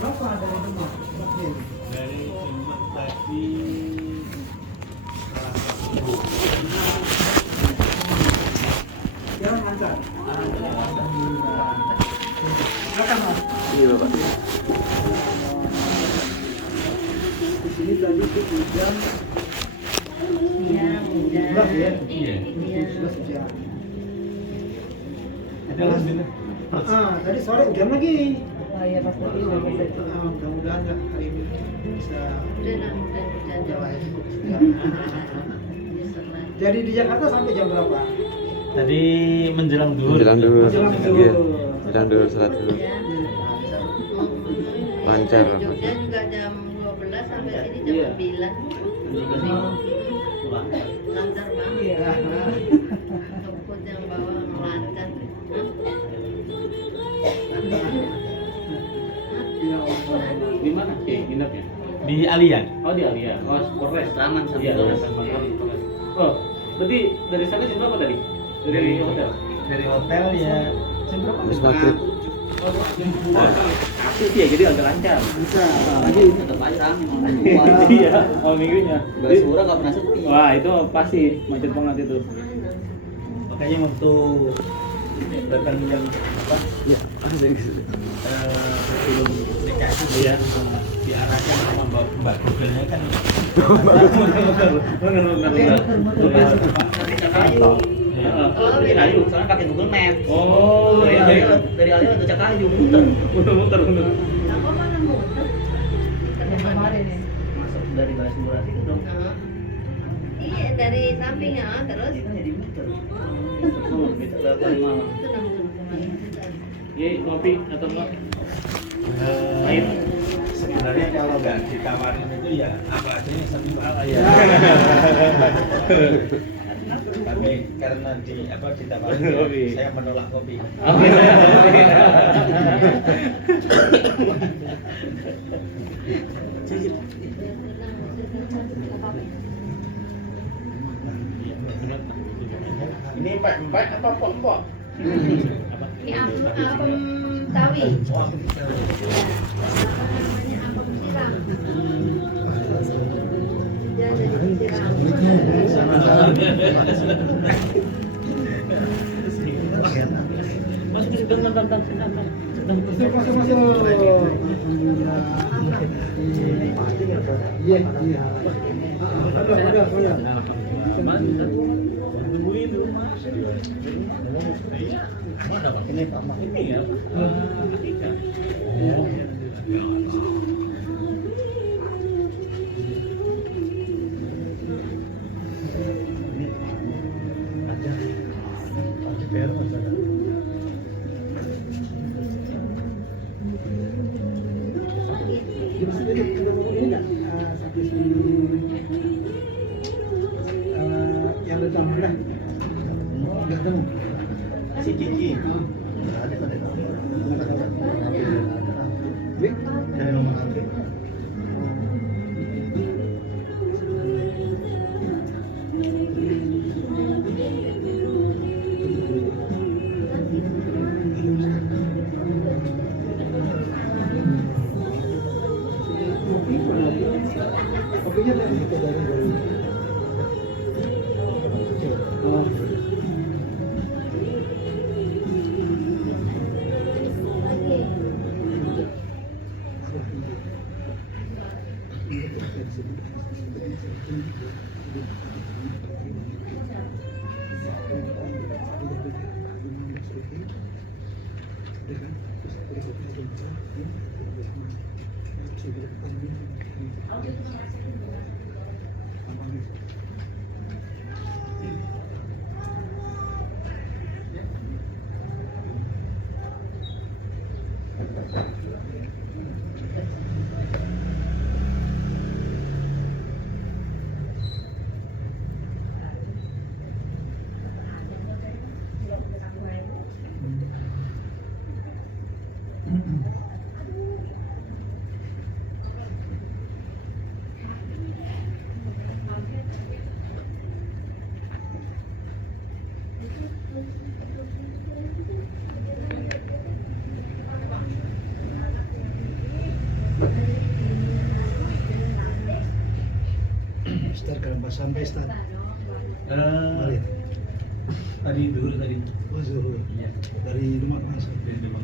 Berapa dari Demak? Dari Demak tadi Jalan lancar. Silakan Mas. Iya Bapak. Di sini tadi itu hujan. Iya, udah. 17 ya. Iya. 17 hujan. Ada lanjut. Tadi sore hujan lagi. Oh iya, pas tadi udah selesai. Mudah-mudahan nggak hari ini bisa Udah lah, udah lah ya. besok lah. Jadi di Jakarta sampai jam berapa? Tadi menjelang dulu. Menjelang dulu. Menjelang Iya. dulu. Menjelang dulu salat dulu. Ya. Lancar. Dari Jogja juga jam 12 sampai sini jam Iya. 9. Lancar banget. Iya. Rumput yang bawa lancar. Ya Allah. Di mana sih nginepnya? Di Alia. Oh di Alia. Oh Polres. Salaman sama Iya, Polres. sama Polres. Oh, berarti dari sana jam berapa tadi? Dari hotel. Dari hotel ya. Jam berapa? Habis maghrib. Aktif ya, jadi agak lancar. Bisa. Lagi ini tetap aja rame malam mingguan. Iya, malam minggunya. Basura nggak pernah sepi. Wah itu pasti macet banget itu. Makanya waktu datang yang apa? Ya, ada di situ. Sebelum dikasih Iya. diarahkan sama Mbak Google-nya kan. Benar. Kayu. Iya. Oh, dari kayu, soalnya pakai Google Map. Oh, dari iya. dari Alia untuk Cakayu muter. Muter. Aku mana muter? Kemarin ya. Masuk dari Basura itu dong. Iya, dari samping ya, terus Jadi kan jadi muter. Oh, bisa lewat Kalimalang. itu namanya kemarin. Iya, ngopi atau enggak? Air. Sebenarnya kalau nggak ditawarin itu ya apa adanya sambil Iya. Tapi karena ditawarin Kopi. saya menolak kopi. Oke. Ini empek apa empok? Ini apem tawi. Namanya apem siram. Ya, jadi siram. Masuk ke situ, nonton. Masuk. Alhamdulillah. Iya, iya. Ada. Tungguin di rumah. Iya. Ini apa? Ini ya. Ketika. Di masjid itu kita ngomong ini nggak? Satu si yang datang mana? Nggak ketemu. Si Kiki. Dari nomor HP. Kopinya dari Oh. Ustaz kalau pas sampai Ustaz. Eh, tadi dulu tadi. Oh, zuhur. Iya. Dari rumah mana? Ustaz? Dari rumah.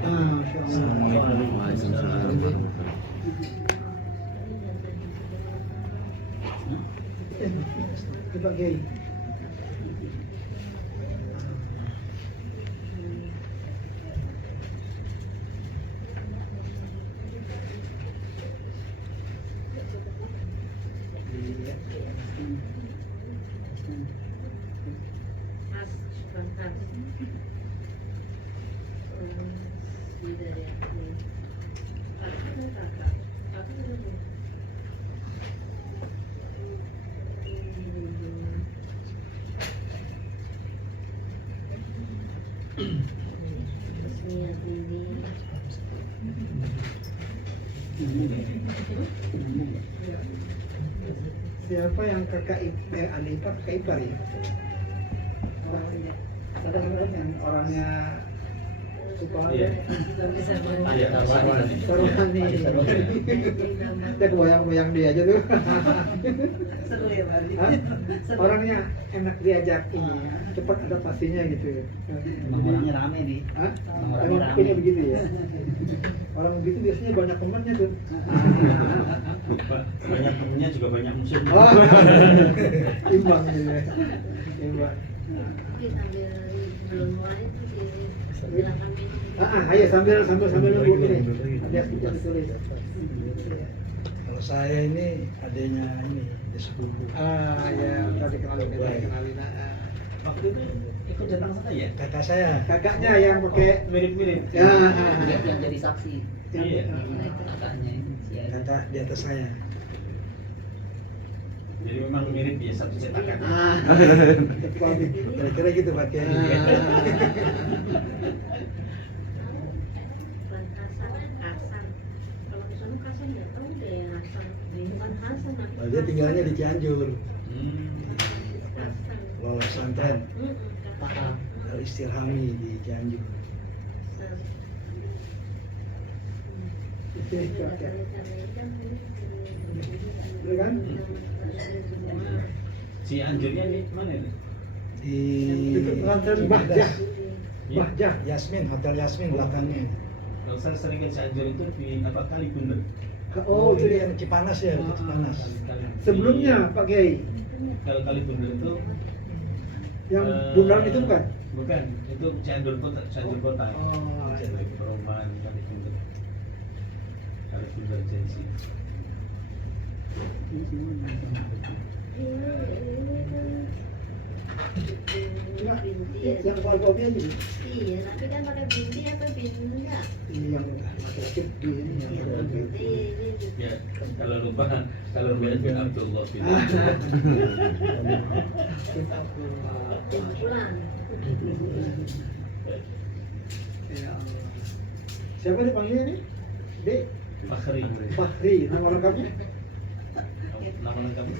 Ah, Masya Allah. Coba Kiai. Mas, Bang Mas. Si dari aku. Kakak dan kakak. Kakak dulu. Tasmiyah ini. Siapa yang kakak adik ipar, kakak ipar ya? Orang yang orangnya suka Iya. Ada taruhan. Sarwani. Ada taruhan. Kita kebayang-bayang dia aja tuh. Seru ya Pak. Hah? Orangnya enak diajak ini, cepat adaptasinya gitu ya. Emang orangnya rame di. Hah? Emang orangnya Emang rame. tipenya begitu ya. Orang begitu biasanya banyak temannya tuh. Banyak temennya juga banyak musuhnya. Oh, imbang gitu ya. Imbang. Tapi sambil belum mulai itu silakan minum. Ayo sambil nunggu ini. Ada yang ditulis. Kalau saya ini adanya ini di sepupu. Ya, tadi kenalin. Waktu itu ikut datang sana ya? Kakak saya. Kakaknya yang pakai Mirip-mirip. ya. Yang jadi saksi. Iya. Kakaknya si Aida. Kakak di atas saya. Jadi memang mirip ya satu cetakan. Kira-kira gitu Pak Kiai. Bukan Hasan. Kalau di sana Hasan nggak tahu deh Hasan. Bukan Hasan. Oh, dia tinggalnya di Cianjur. Hasan. Lolos pesantren Kakak. Al-Istirhami di Cianjur. Bener kan? Si Anjurnya ini mana ini? Di Dekat pesantren Bahjah. Bahjah. Yasmin, Hotel Yasmin belakangnya. Kalau saya sering ke Cianjur itu di apa kali Bundar. Oh, itu ini dia. yang Cipanas ya, di Cipanas. Sebelumnya Pak Kiai, Kalau kali Bundar itu yang Bundaran itu bukan? Bukan, itu Cianjur kota, Cianjur kota. Oh, Perumahan kali Bundar. Kali Bundar Jensi. yang keluarga aja. Iya, tapi kan pakai binti apa binti enggak? Yang laki-laki di ini yang Iya, binti. Ya, kalau lupa bin Abdullah bin Pulang. Ya Allah. Siapa dipanggilnya ini? Dek Fakhri. Fahri, nama lengkapnya? Nama lengkapnya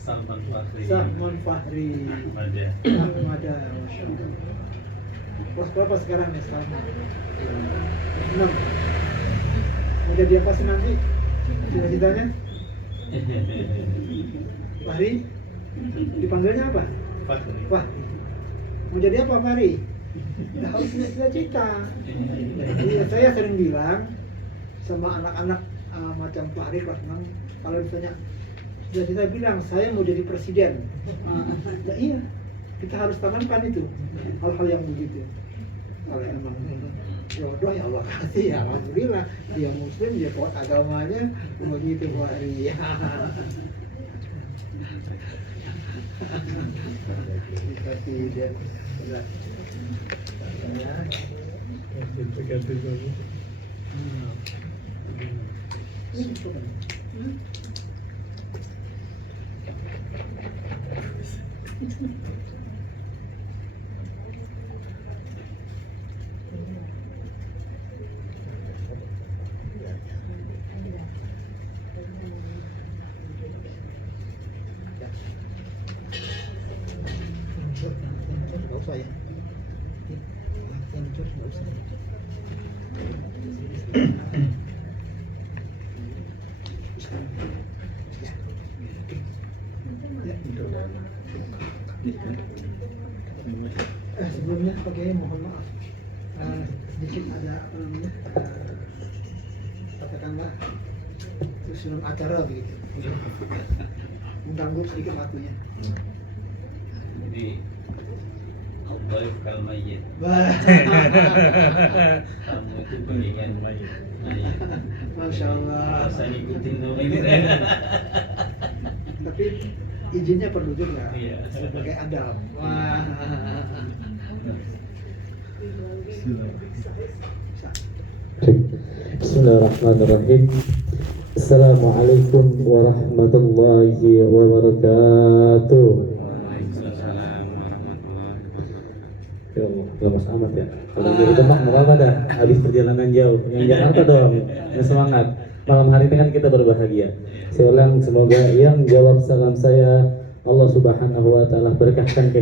Salman Fakhri. Salman Fahri. Ada. Ahmada, Masya Allah. Kelas berapa sekarang nih Salman? 6. Mau jadi apa sih nanti? Cita-citanya? Fahri? Dipanggilnya apa? Fakhri. Fahri. Mau jadi apa Fahri? Harus punya cita-cita. Iya, saya sering bilang sama anak-anak macam Fahri kelas 6, kalau ditanya cita-cita bilang saya mau jadi presiden. Ya iya, kita harus tanamkan itu hal-hal yang begitu. Kalau emang jodoh ya Allah kasih ya alhamdulillah, dia muslim dia kuat agamanya begitu Fahri. Dikasih dia berat. Ya. Sebelumnya Pak Kiai mohon maaf. Sedikit ada apa namanya? Katakanlah susunan acara begitu. Mengganggu sedikit waktunya. Jadi Allah kalau mayit, Wah. kamu itu bagian mayit. Masya Allah. Saya ikutin dong ini. Tapi izinnya perlu juga Iya. sebagai adab. Wah. Bismillahirrahmanirrahim. Assalamualaikum warahmatullahi wabarakatuh. Waalaikumsalam warahmatullahi wabarakatuh. Ya Allah, lemas amat ya. Kalau dari Demak nggak apa-apa dah. Habis perjalanan jauh. Yang Jakarta dong, yang semangat. Malam hari ini kan kita berbahagia. Saya ulang, semoga yang jawab salam saya Allah Subhanahu wa taala berkahkan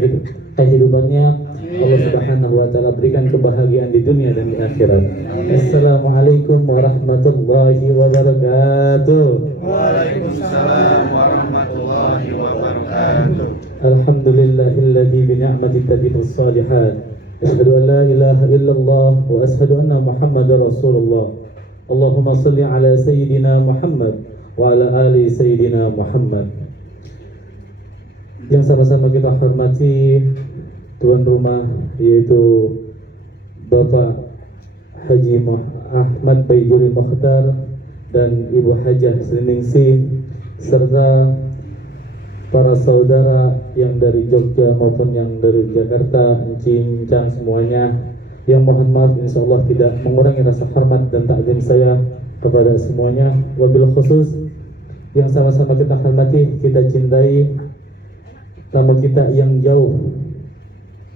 kehidupannya. Allah Subhanahu wa taala berikan kebahagiaan di dunia dan di akhirat. Assalamualaikum warahmatullahi wabarakatuh. Waalaikumsalam warahmatullahi wabarakatuh. Alhamdulillahilladzi bi ni'matihi tatimmus shalihat. Asyhadu an la ilaha illallah wa asyhadu anna Muhammadar Rasulullah. Allahumma shalli ala sayyidina Muhammad wa ala ali sayyidina Muhammad. Yang sama-sama kita hormati tuan rumah, yaitu Bapak Haji Ahmad Baijuri Mokhtar dan Ibu Hajah Sliningsih, serta para saudara yang dari Jogja maupun yang dari Jakarta, cincang semuanya, yang mohon maaf insya Allah tidak mengurangi rasa hormat dan takdim saya kepada semuanya. Wabil khusus yang sama-sama kita hormati, kita cintai tamu kita yang jauh,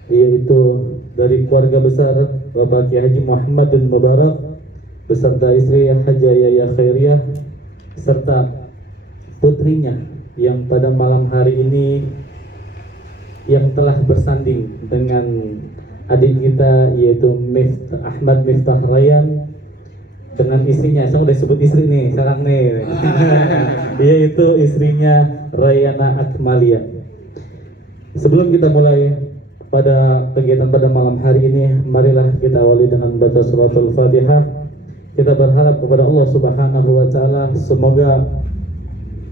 yaitu dari keluarga besar Bapak Kiai Haji Muhammad bin Mubarak beserta istri Hajah Yaya Khairiyah serta putrinya yang pada malam hari ini yang telah bersanding dengan adik kita, yaitu Ahmad Miftah Rayyan, dengan istrinya. Saya udah sebut istri nih sekarang nih. Yaitu istrinya Rayana Akmalia. Sebelum kita mulai pada kegiatan pada malam hari ini, marilah kita awali dengan baca suratul Fatihah. Kita berharap kepada Allah Subhanahu wa taala semoga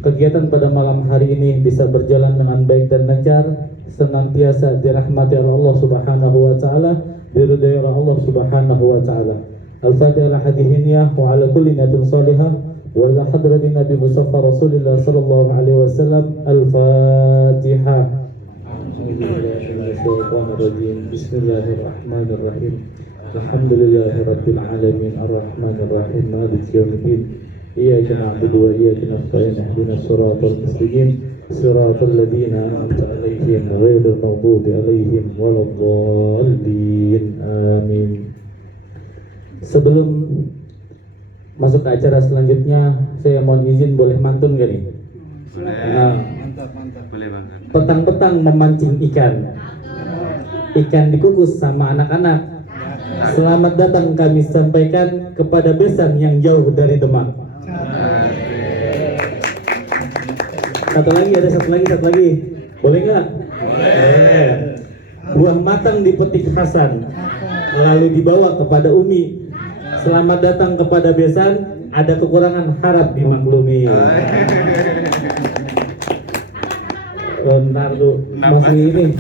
kegiatan pada malam hari ini bisa berjalan dengan baik dan lancar, senantiasa dirahmati oleh Allah Subhanahu wa taala, diridhai oleh Allah Subhanahu wa taala. Al-Fatihah ala hadihin ya wa ala kulli niyatin salihah wa ila hadratin Nabi Mustafa Rasulullah sallallahu alaihi wasallam. Al-Fatihah. Bismillahirrahmanirrahim. Alhamdulillahirabbil alamin arrahmanir rahim maliki yaumiddin. Iyyaka na'budu wa iyyaka nasta'in ihdinas siratal mustaqim siratal ladzina an'amta 'alaihim ghairil maghdubi 'alaihim waladdallin. Amin. Sebelum masuk ke acara selanjutnya, saya mohon izin boleh mantun gak nih? Boleh. Boleh banget. Petang-petang memancing ikan. Ikan dikukus sama anak-anak. Selamat datang kami sampaikan kepada besan yang jauh dari Demak. Satu lagi, ada satu lagi. Boleh nggak? Boleh. Buah matang dipetik Hasan, lalu dibawa kepada Umi. Selamat datang kepada besan, ada kekurangan harap dimaklumi. Bentar tuh,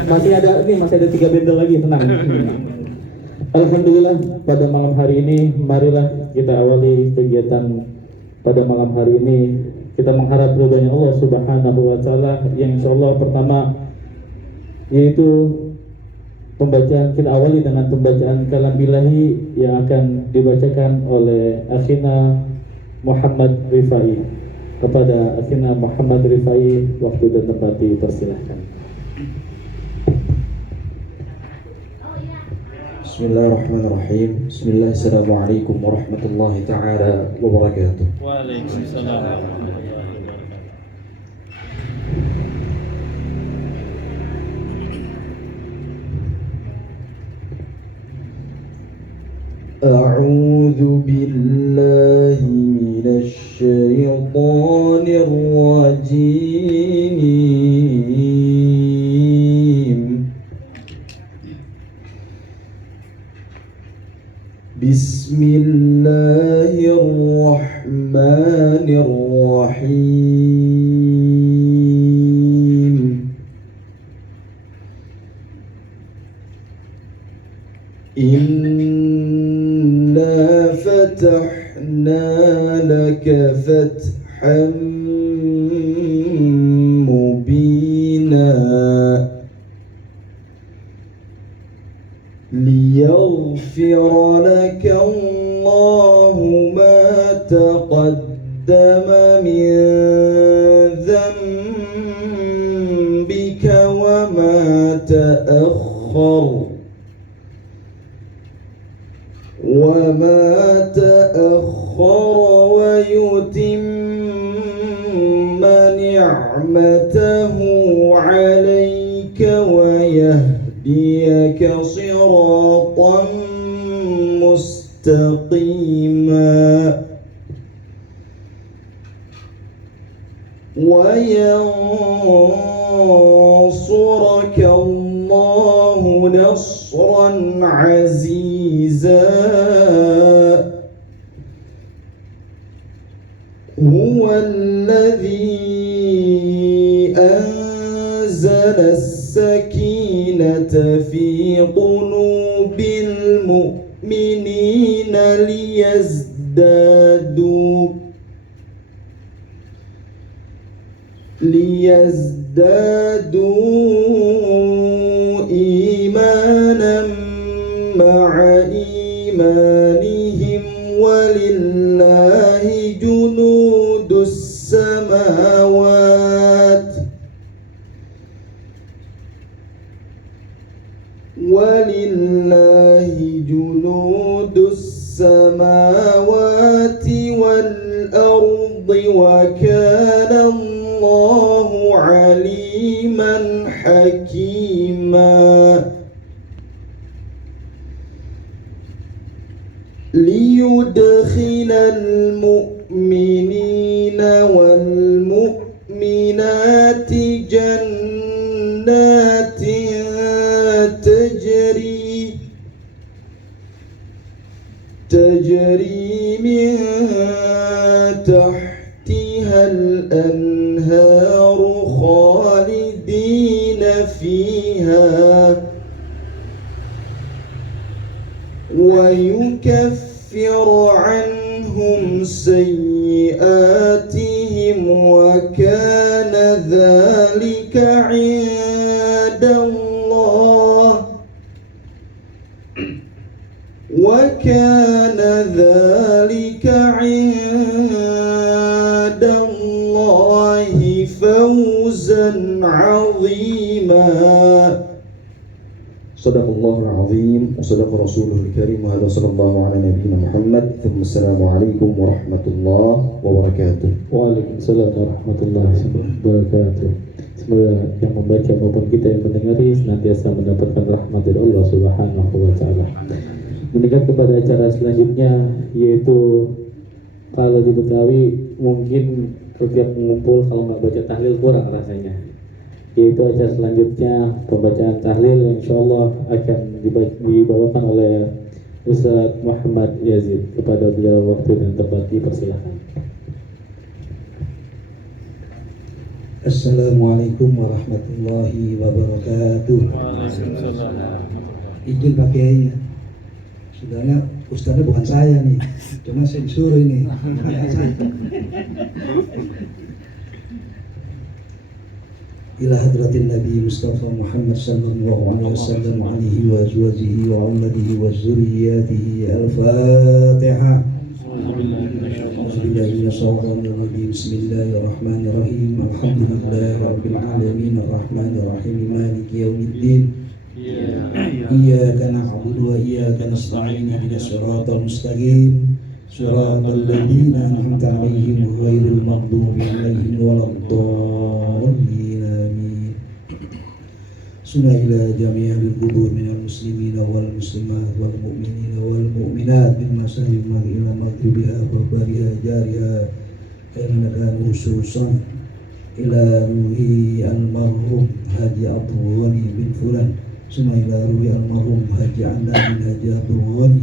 masih ada 3 bendel lagi, tenang. Alhamdulillah, pada malam hari ini marilah kita awali kegiatan pada malam hari ini. Kita mengharap ridhonya Allah Subhanahu wa taala, yang insyaallah pertama yaitu pembacaan. Kita awali dengan pembacaan kalam ilahi yang akan dibacakan oleh akhina Muhammad Rifai. Kepada akhina Muhammad Rifai, waktu dan tempat dipersilahkan. Bismillahirrahmanirrahim. Assalamualaikum warahmatullahi ta'ala wabarakatuh. Waalaikumsalam warahmatullahi wabarakatuh. أعوذ بالله من الشيطان الرجيم. بسم الله الرحمن الرحيم. إنا فتحنا لك فتحا مبينا ليغفر لك الله ما تقدم من ذنبك وما تأخر ويتم نعمته عليك ويهديك صراطا مستقيما وينصرك الله نصرا عزيزا. هو الذي أنزل السكينة في قلوب المؤمنين ليزدادوا إيمانا مع إيمانهم ولله جنود السماوات والأرض وكان الله عليما حكيما. ليدخل المؤمنين والمؤمنات جنات تجري من تحتها الأنهار خالدين فيها ويكفر عنهم سيئاتهم وكان ذلك عند الله فوزا عظيما. صدق الله العظيم وصدق رسوله الكريم وهذا صلى الله على نبينا محمد. ثم السلام عليكم ورحمة الله وبركاته. Waalaikumsalam warahmatullahi wabarakatuh. Semoga yang membaca maupun kita yang mendengari senantiasa mendapatkan rahmat dari Allah Subhanahu wa taala. Meningkat kepada acara selanjutnya, yaitu kalau di Betawi mungkin setiap mengumpul kalau nggak baca tahlil kurang rasanya. Yaitu acara selanjutnya pembacaan tahlil yang insyaallah akan dibawakan oleh Ustaz Muhammad Yazid. Kepada beliau waktu dan tempat dipersilakan. Assalamualaikum warahmatullahi wabarakatuh. Izin Pak Kiai. Sebenarnya ustaznya bukan saya nih, cuma saya disuruh ini. Ila hadratin Nabi Mustafa Muhammad sallallahu alaihi wasallam wa alihi wa azwajihi wa auladihi wa zurriyyatihi. Al-Fatihah. Bismillahirrahmanirrahim. Alhamdulillahi rabbil alamin arrahmanir rahim maliki yaumiddin. Iyyaka na'budu wa iyyaka nasta'in ihdinas siratal mustaqim siratal ladzina an'amta 'alaihim ghairil maghdubi 'alaihim waladdallin. Amin. ثم إلى جميع القبور من المسلمين والمسلمات والمؤمنين والمؤمنات من مشارقها إلى مغربها وبرها جارها أين كانوا خصوصا إلى روح المرحوم حاجي عبد الغني بن فلان ثم إلى روح المرحوم حاجي عنا بن حاجي عبد الغني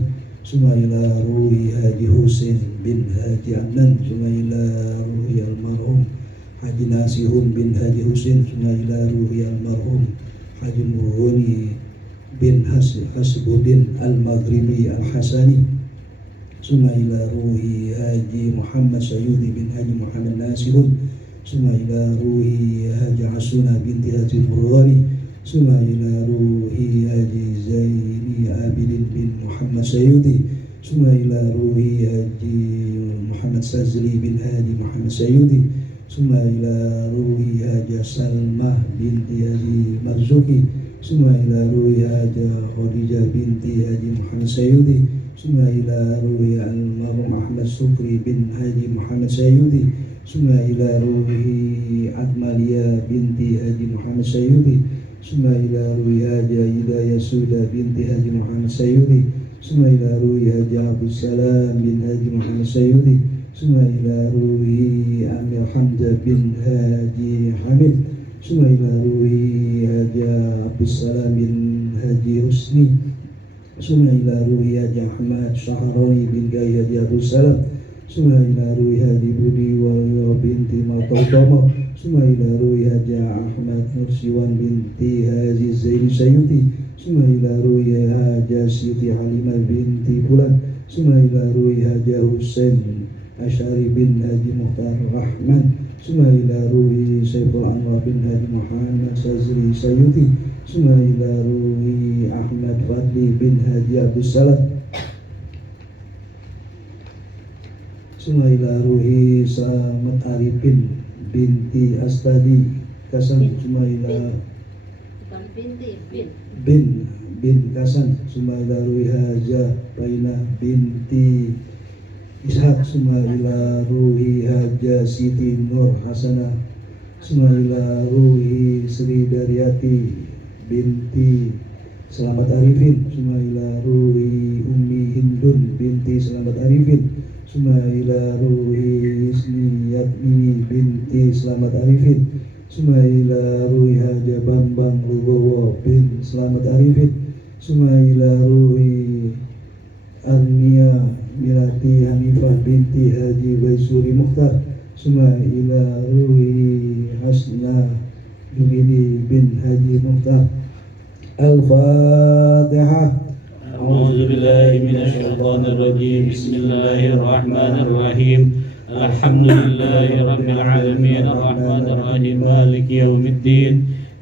ثم إلى روح حاجي حسين بن حاجي عنا ثم إلى روح المرحوم حاجي ناسih بن حاجي حسين ثم إلى روح المرحوم حاجي مغني بن حسبودين المغربي الحسني ثم إلى روح حاجي محمد سيودي بن حاجي محمد ناسih ثم إلى روح حاجي عسونة بنت حاجي مرغني ثم إلى روح حاجي زيني عابد بن محمد سيودي ثم إلى روح حاجي محمد سازلي بن حاجي محمد سيودي ثم إلى روح حاجة سلمى بنت حاجي مرزوقي ثم إلى روح حاجة خديجة بنت حاجي محمد سيودي ثم إلى روح المرحوم أحمد سكري بن حاجي محمد سيودي ثم إلى روح أكمالية بنت حاجي محمد سيودي ثم إلى روح حاجة هداية سودة بنت حاجي محمد سيودي ثم إلى روح حاجة عبد السلام بن حاجي محمد سيودي ثم إلى روح أمير حمزة بن حاجي حميد ثم إلى روح حاجة عبد السلام بن حاجي حسني ثم إلى روح حاجة أحمد شهروني بن حاجي عبد السلام ثم إلى روح حاجي بودي بنت مطوطمة ثم إلى روح حاجة أحمد نورسيوان بنت حاجي زيني سيوطي ثم إلى روح حاجة سيدي حليمة بنت فلان ثم إلى روح حاجة حسين أشعري بن حاجي مختار الرحمن ثم إلى روح سيف الأنوار بن حاجي محمد سازري سيوطي ثم إلى روح أحمد فضلي بن حاجي عبد السلام ثم إلى روح سلامة Arifin binti Astadi Kasan ثم إلى Bukan binti, bin Kasan ثم إلى روح Haja Baina binti Ishak ثم إلى روح Haja Siti Nur Hasanah ثم إلى روح Sri Daryati binti Selamat Arifin ثم إلى روح Ummi Hindun binti Selamat Arifin ثم إلى روح Yatmini binti Selamat Arifin ثم إلى روح Haja Bambang Lugowo bin Selamat Arifin ثم إلى روح Arnia Mirati Hanifah binti Haji Baisuri Mukhtar ثم إلى روح Hasna Jumidi bin Haji Mukhtar. Al-Fatihah. أعوذ بالله من الشيطان الرجيم بسم الله الرحمن الرحيم الحمد لله رب العالمين الرحمن الرحيم مالك يوم الدين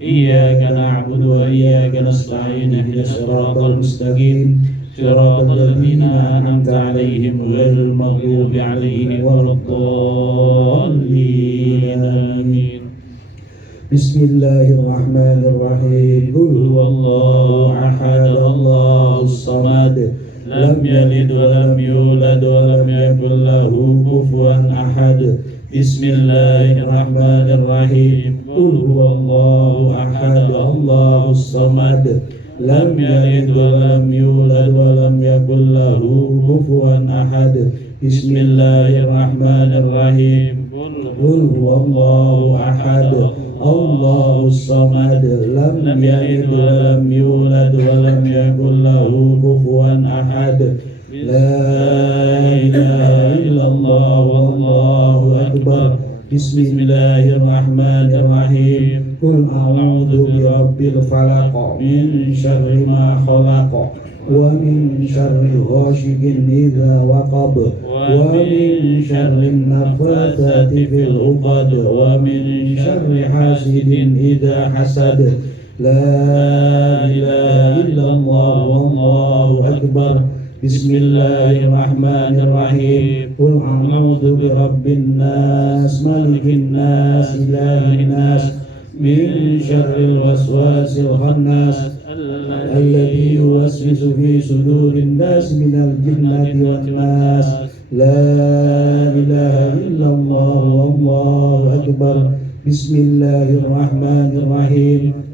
إياك نعبد وإياك نستعين اهدنا الصراط المستقيم صراط الذين أنعمت عليهم غير المغضوب عليهم ولا الضالين آمين. Bismillahirrahmanirrahim. Qul huwallahu ahad, Allahus samad, lam yalid wa lam yulad wa lam yakul lahu kufuwan ahad. Bismillahirrahmanirrahim. Qul huwallahu ahad, Allahus samad, lam yalid wa lam yulad wa lam yakul lahu kufuwan ahad. Bismillahirrahmanirrahim. Qul huwallahu ahad, Allahus samad, lam yalid wa lam yulad wa lam yakul lahu kufuwan ahad. La ilaha illallah wallahu akbar. Bismillahirrahmanirrahim. Qul a'udzu birabbil falaq min syarri ma khalaq wa min syarri ghasiqin idza waqab wa min syarri nafatsati fil 'uqad wa min syarri hasidin idza hasad. La ilaha illallah wallahu akbar. Bismillahirrahmanirrahim. Qul a'udzu birabbin nas malikin nas ilahin nas min syarril waswasil khannas alladzi yuwaswisu fi sudurin nas minal jinnati wan nas. La ilaha illallah wallahu akbar. Bismillahirrahmanirrahim.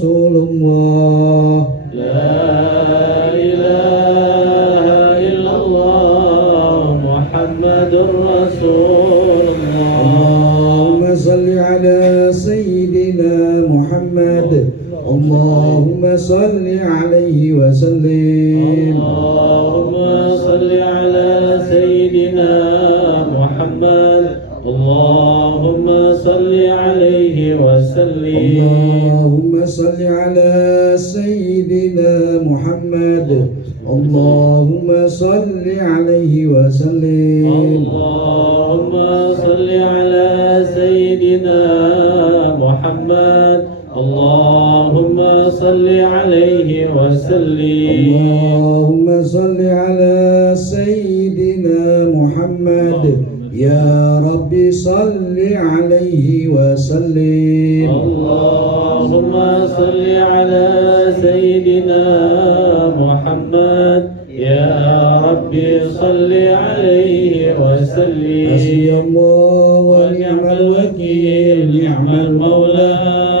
Rasulullah. La ilaha illallah Muhammadur Rasulullah. Allahumma salli ala Sayyidina Muhammad. Allahumma salli alaihi wa sallim. Allahumma salli ala Sayyidina Muhammad. Allahumma salli alaihi wa sallim. Allahumma salli ala Sayyidina Muhammad. Allahumma salli alaihi wa sallim. Allahumma salli ala Sayyidina Muhammad. Allahumma salli alaihi wa sallim. Allahumma salli ala Sayyidina Muhammad. Ya Rabbi salli alaihi wa sallim. Allahumma salli ala Sayyidina Muhammad. Ya Rabbi salli alaihi wa sallim. Hasbiyallah wa ni'mal wakil, ni'mal maula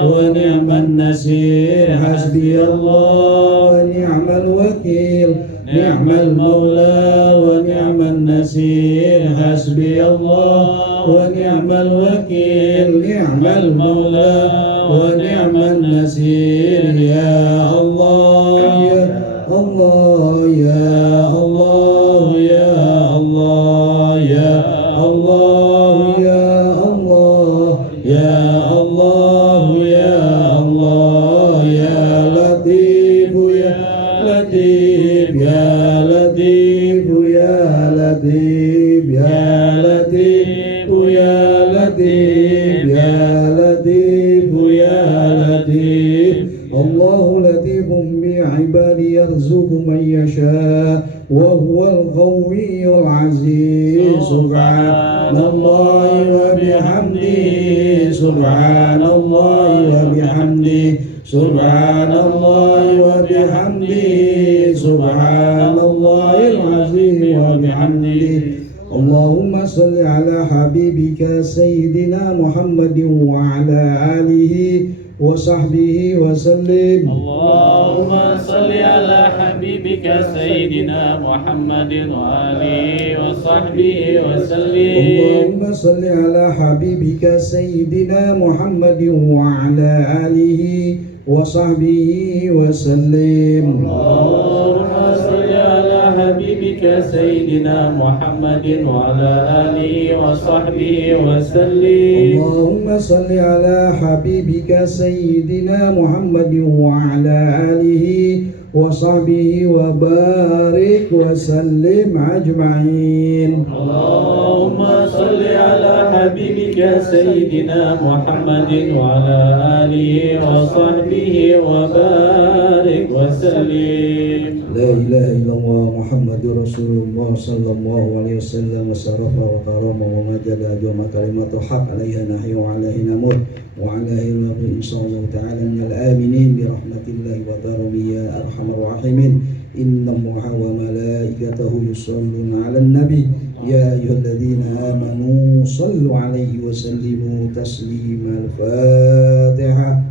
wa ni'man nasir. Hasbiyallah wa ni'mal wakil, ni'mal maula wa ni'man nasir. Hasbiyallah wa ni'mal wakil, ni'mal maula wa ni'man nasir. Ya Allah, ya Allah, ya Allah, ya Allah, ya Allah, ya Allah, ya Allah, ya Allah, ya Latif, ya Latif, ya Latif, ya Latif, ya Latif, ya Latif, ya Latif, ya Latif. Allahu latifun bi'ibadi yarzuqu man yasha wa huwal qawiyyul aziz. Subhanallahi wa bihamdihi, subhanallahi wa bihamdihi, subhanallahi wa bihamdihi, subhanallahil azim wa bihamdihi. Allahumma salli ala habibika Sayyidina Muhammadin wa ala alihi wa sahbihi wa sallim. Allahumma salli ala habibika Sayyidina Muhammadin wa alihi wa sahbihi wa sallim. Allahumma salli ala habibika Sayyidina Muhammadin wa ala alihi wa sahbihi wa sallim. Allahumma salli ala habibika Sayyidina Muhammadin wa ala alihi wa sahbihi wa sallim. Allahumma salli ala habibika Sayyidina Muhammadin wa ala alihi wa sahbihi wa barik wa sallim ajma'in. Allahumma salli ala habibika Sayyidina Muhammadin wa ala alihi wa sahbihi wa barik wa sallim. La ilaha illallah Muhammadur Rasulullah sallallahu alaihi wasallam wa sarafa wa karama wa majada ajwa kalimatu haq alaiha nahya wa alaihi namur wa alaihi wa insyaallah ta'ala minal aminin bi rahmatillahi wa karami ya arhamar rahimin. Inna Allaha wa malaikatahu yusalluna 'alan nabi ya ayyuhalladzina amanu sallu 'alaihi wa sallimu taslima. Al-Fatihah.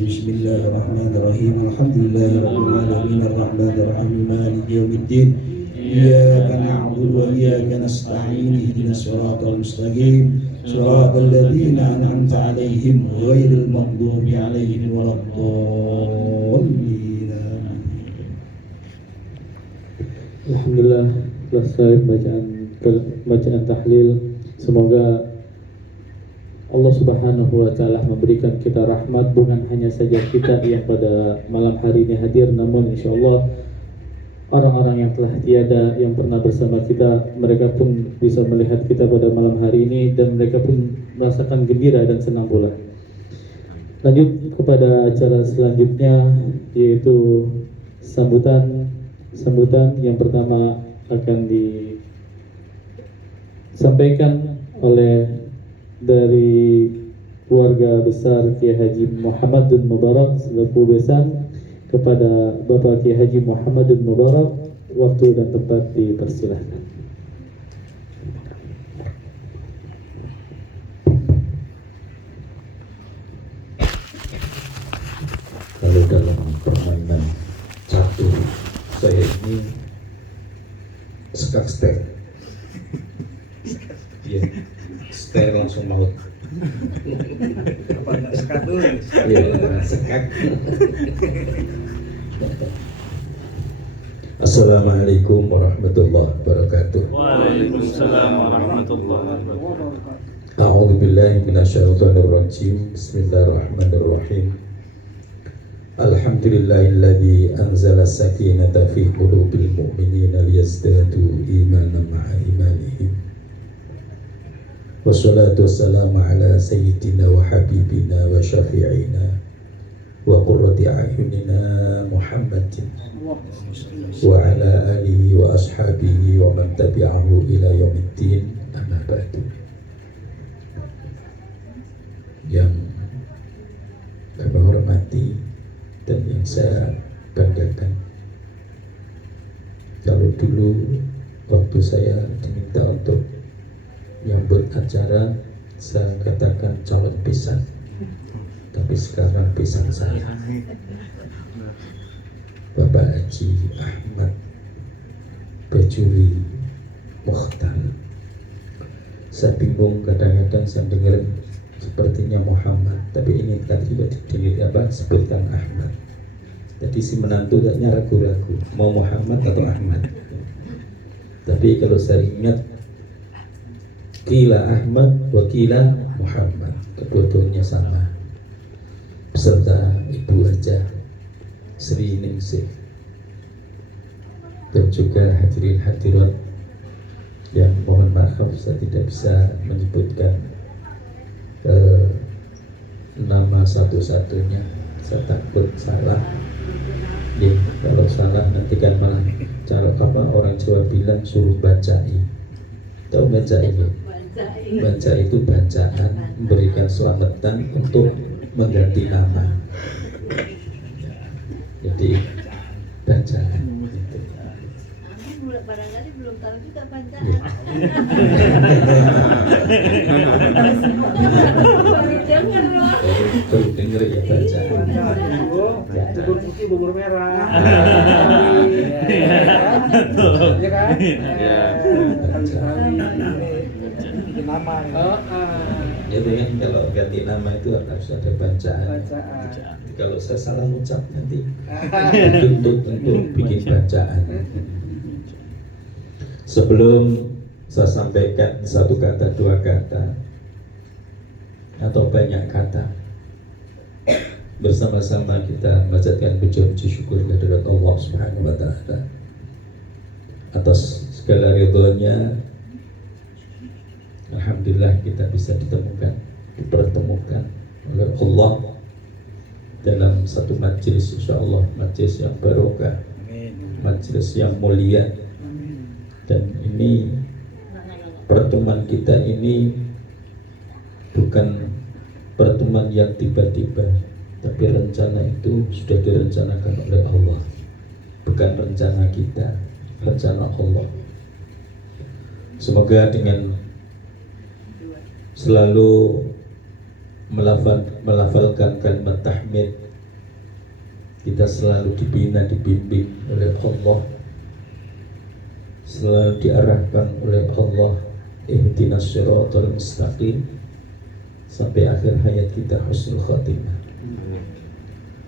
Bismillahirrahmanirrahim. Alhamdulillahirabbil alamin arrahmanir rahim maliki yaumiddin. Iyyaka na'budu wa iyyaka nasta'in ihdinas siratal mustaqim siratal ladzina an'amta 'alaihim ghairil maghdubi 'alaihim waladdallin. Alhamdulillah, selesai bacaan tahlil. Semoga Allah Subhanahu wa Ta'ala memberikan kita rahmat, bukan hanya saja kita yang pada malam hari ini hadir, namun insya Allah orang-orang yang telah tiada yang pernah bersama kita, mereka pun bisa melihat kita pada malam hari ini dan mereka pun merasakan gembira dan senang pula. Lanjut kepada acara selanjutnya, yaitu sambutan yang pertama akan disampaikan oleh dari keluarga besar Kiai Haji Muhammadun Mubarak selaku besan kepada Bapak Kiai Haji Muhammadun Mubarak. Waktu dan tempat dipersilahkan. Iya. Ster langsung maut. Apa enggak sekat dulu? Iya, sekak. Assalamualaikum warahmatullahi wabarakatuh. Waalaikumsalam warahmatullahi wabarakatuh. A'udzu billahi minasyaitonir rajim. Bismillahirrahmanirrahim. Alhamdulillahilladzi anzala sakinata fi qulubil mu'minina liyazdadu imanan ma'a imanihim. Wassalatu wassalamu ala sayyidina wa habibina wa syafi'ina wa qurrati a'yunina Muhammadin wa ala alihi wa ashabihi wa man tabi'ahu ila yaumiddin, amma ba'du. Yang kami hormati dan yang saya banggakan, kalau dulu waktu saya diminta untuk nyambut acara, saya katakan calon pisang, tapi sekarang pisang saya, Bapak Haji Ahmad Bajuri Mukhtar. Saya bingung kadang-kadang saya dengar sepertinya Muhammad, tapi ini tadi dengar sebutkan Ahmad. Tadi si menantu kayaknya ragu-ragu mau Muhammad atau Ahmad. Tapi kalau saya ingat, Kila Ahmad wa Kila Muhammad, kedua-duanya sama, beserta Ibu Haja Sri Ningsih dan juga hadirin hadirat yang mohon maaf saya tidak bisa menyebutkan nama satu-satunya, saya takut salah. Ya, kalau salah nanti kan malah cara apa orang Jawa bilang suruh bacai. Tahu baca ini? Baca itu bacaan, memberikan selamatan untuk mengganti nama. Jadi bacaan. Barangkali belum tahu juga bacaan. Ya. Baru denger ya bacaan. Bubur putih, bubur merah. Iya kan? Iya. Ganti nama. Jadi kan kalau ganti nama itu harus ada bacaan. Bacaan. Kalau saya salah ucap nanti dituntut untuk bikin bacaan. Sebelum saya sampaikan satu kata, dua kata, atau banyak kata, bersama-sama kita mengucapkan puji syukur kehadirat Allah Subhanahu wa Ta'ala atas segala ridhonya. Alhamdulillah kita bisa dipertemukan oleh Allah dalam satu majelis, insyaallah majelis yang barokah, majelis yang mulia. Dan ini pertemuan kita ini bukan pertemuan yang tiba-tiba, tapi rencana itu sudah direncanakan oleh Allah, bukan rencana kita, rencana Allah. Semoga dengan selalu melafalkan kalimat tahmid, kita selalu dibina, dibimbing oleh Allah, selalu diarahkan oleh Allah, ihdinas siratal mustaqim, sampai akhir hayat kita husnul khatimah.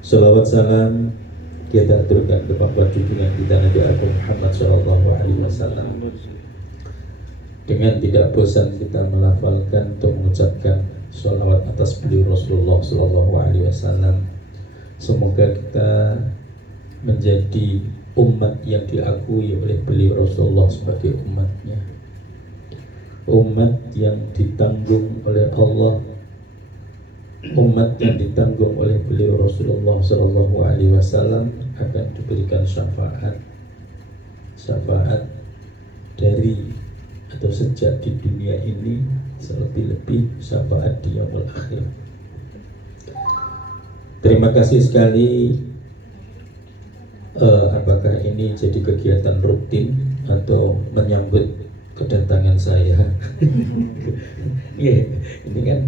Salawat salam kita aturkan kepada junjungan kita Nabi Agung Muhammad sallallahu alaihi wasallam. Dengan tidak bosan kita melafalkan untuk mengucapkan salawat atas beliau Rasulullah sallallahu alaihi wasallam. Semoga kita menjadi umat yang diakui oleh beliau Rasulullah sebagai umatnya, umat yang ditanggung oleh Allah, umat yang ditanggung oleh beliau Rasulullah Sallallahu Alaihi Wasallam, akan diberikan syafaat dari atau sejak di dunia ini, selebih-lebih syafaat di yaumul akhir. Terima kasih sekali. Apakah ini jadi kegiatan rutin atau menyambut kedatangan saya? Yeah, ini kan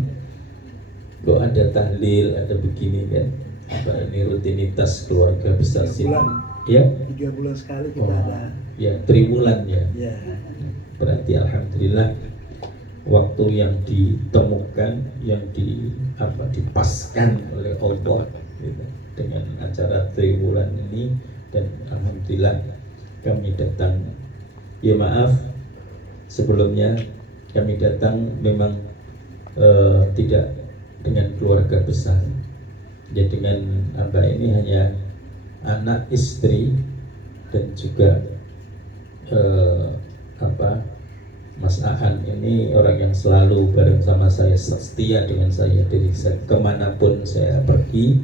kok ada tahlil, ada begini kan? Apa ini rutinitas keluarga besar sini? Ya. 3 bulan sekali kita ada. Ya, triwulan ya. Ya. Berarti alhamdulillah waktu yang ditemukan, yang dipaskan oleh Allah gitu, dengan acara triwulan ini. Dan alhamdulillah kami datang. Ya maaf sebelumnya kami datang memang tidak dengan keluarga besar, ya dengan ini hanya anak, istri, dan juga Mas Aan ini orang yang selalu bareng sama saya, setia dengan saya dari kemanapun saya pergi.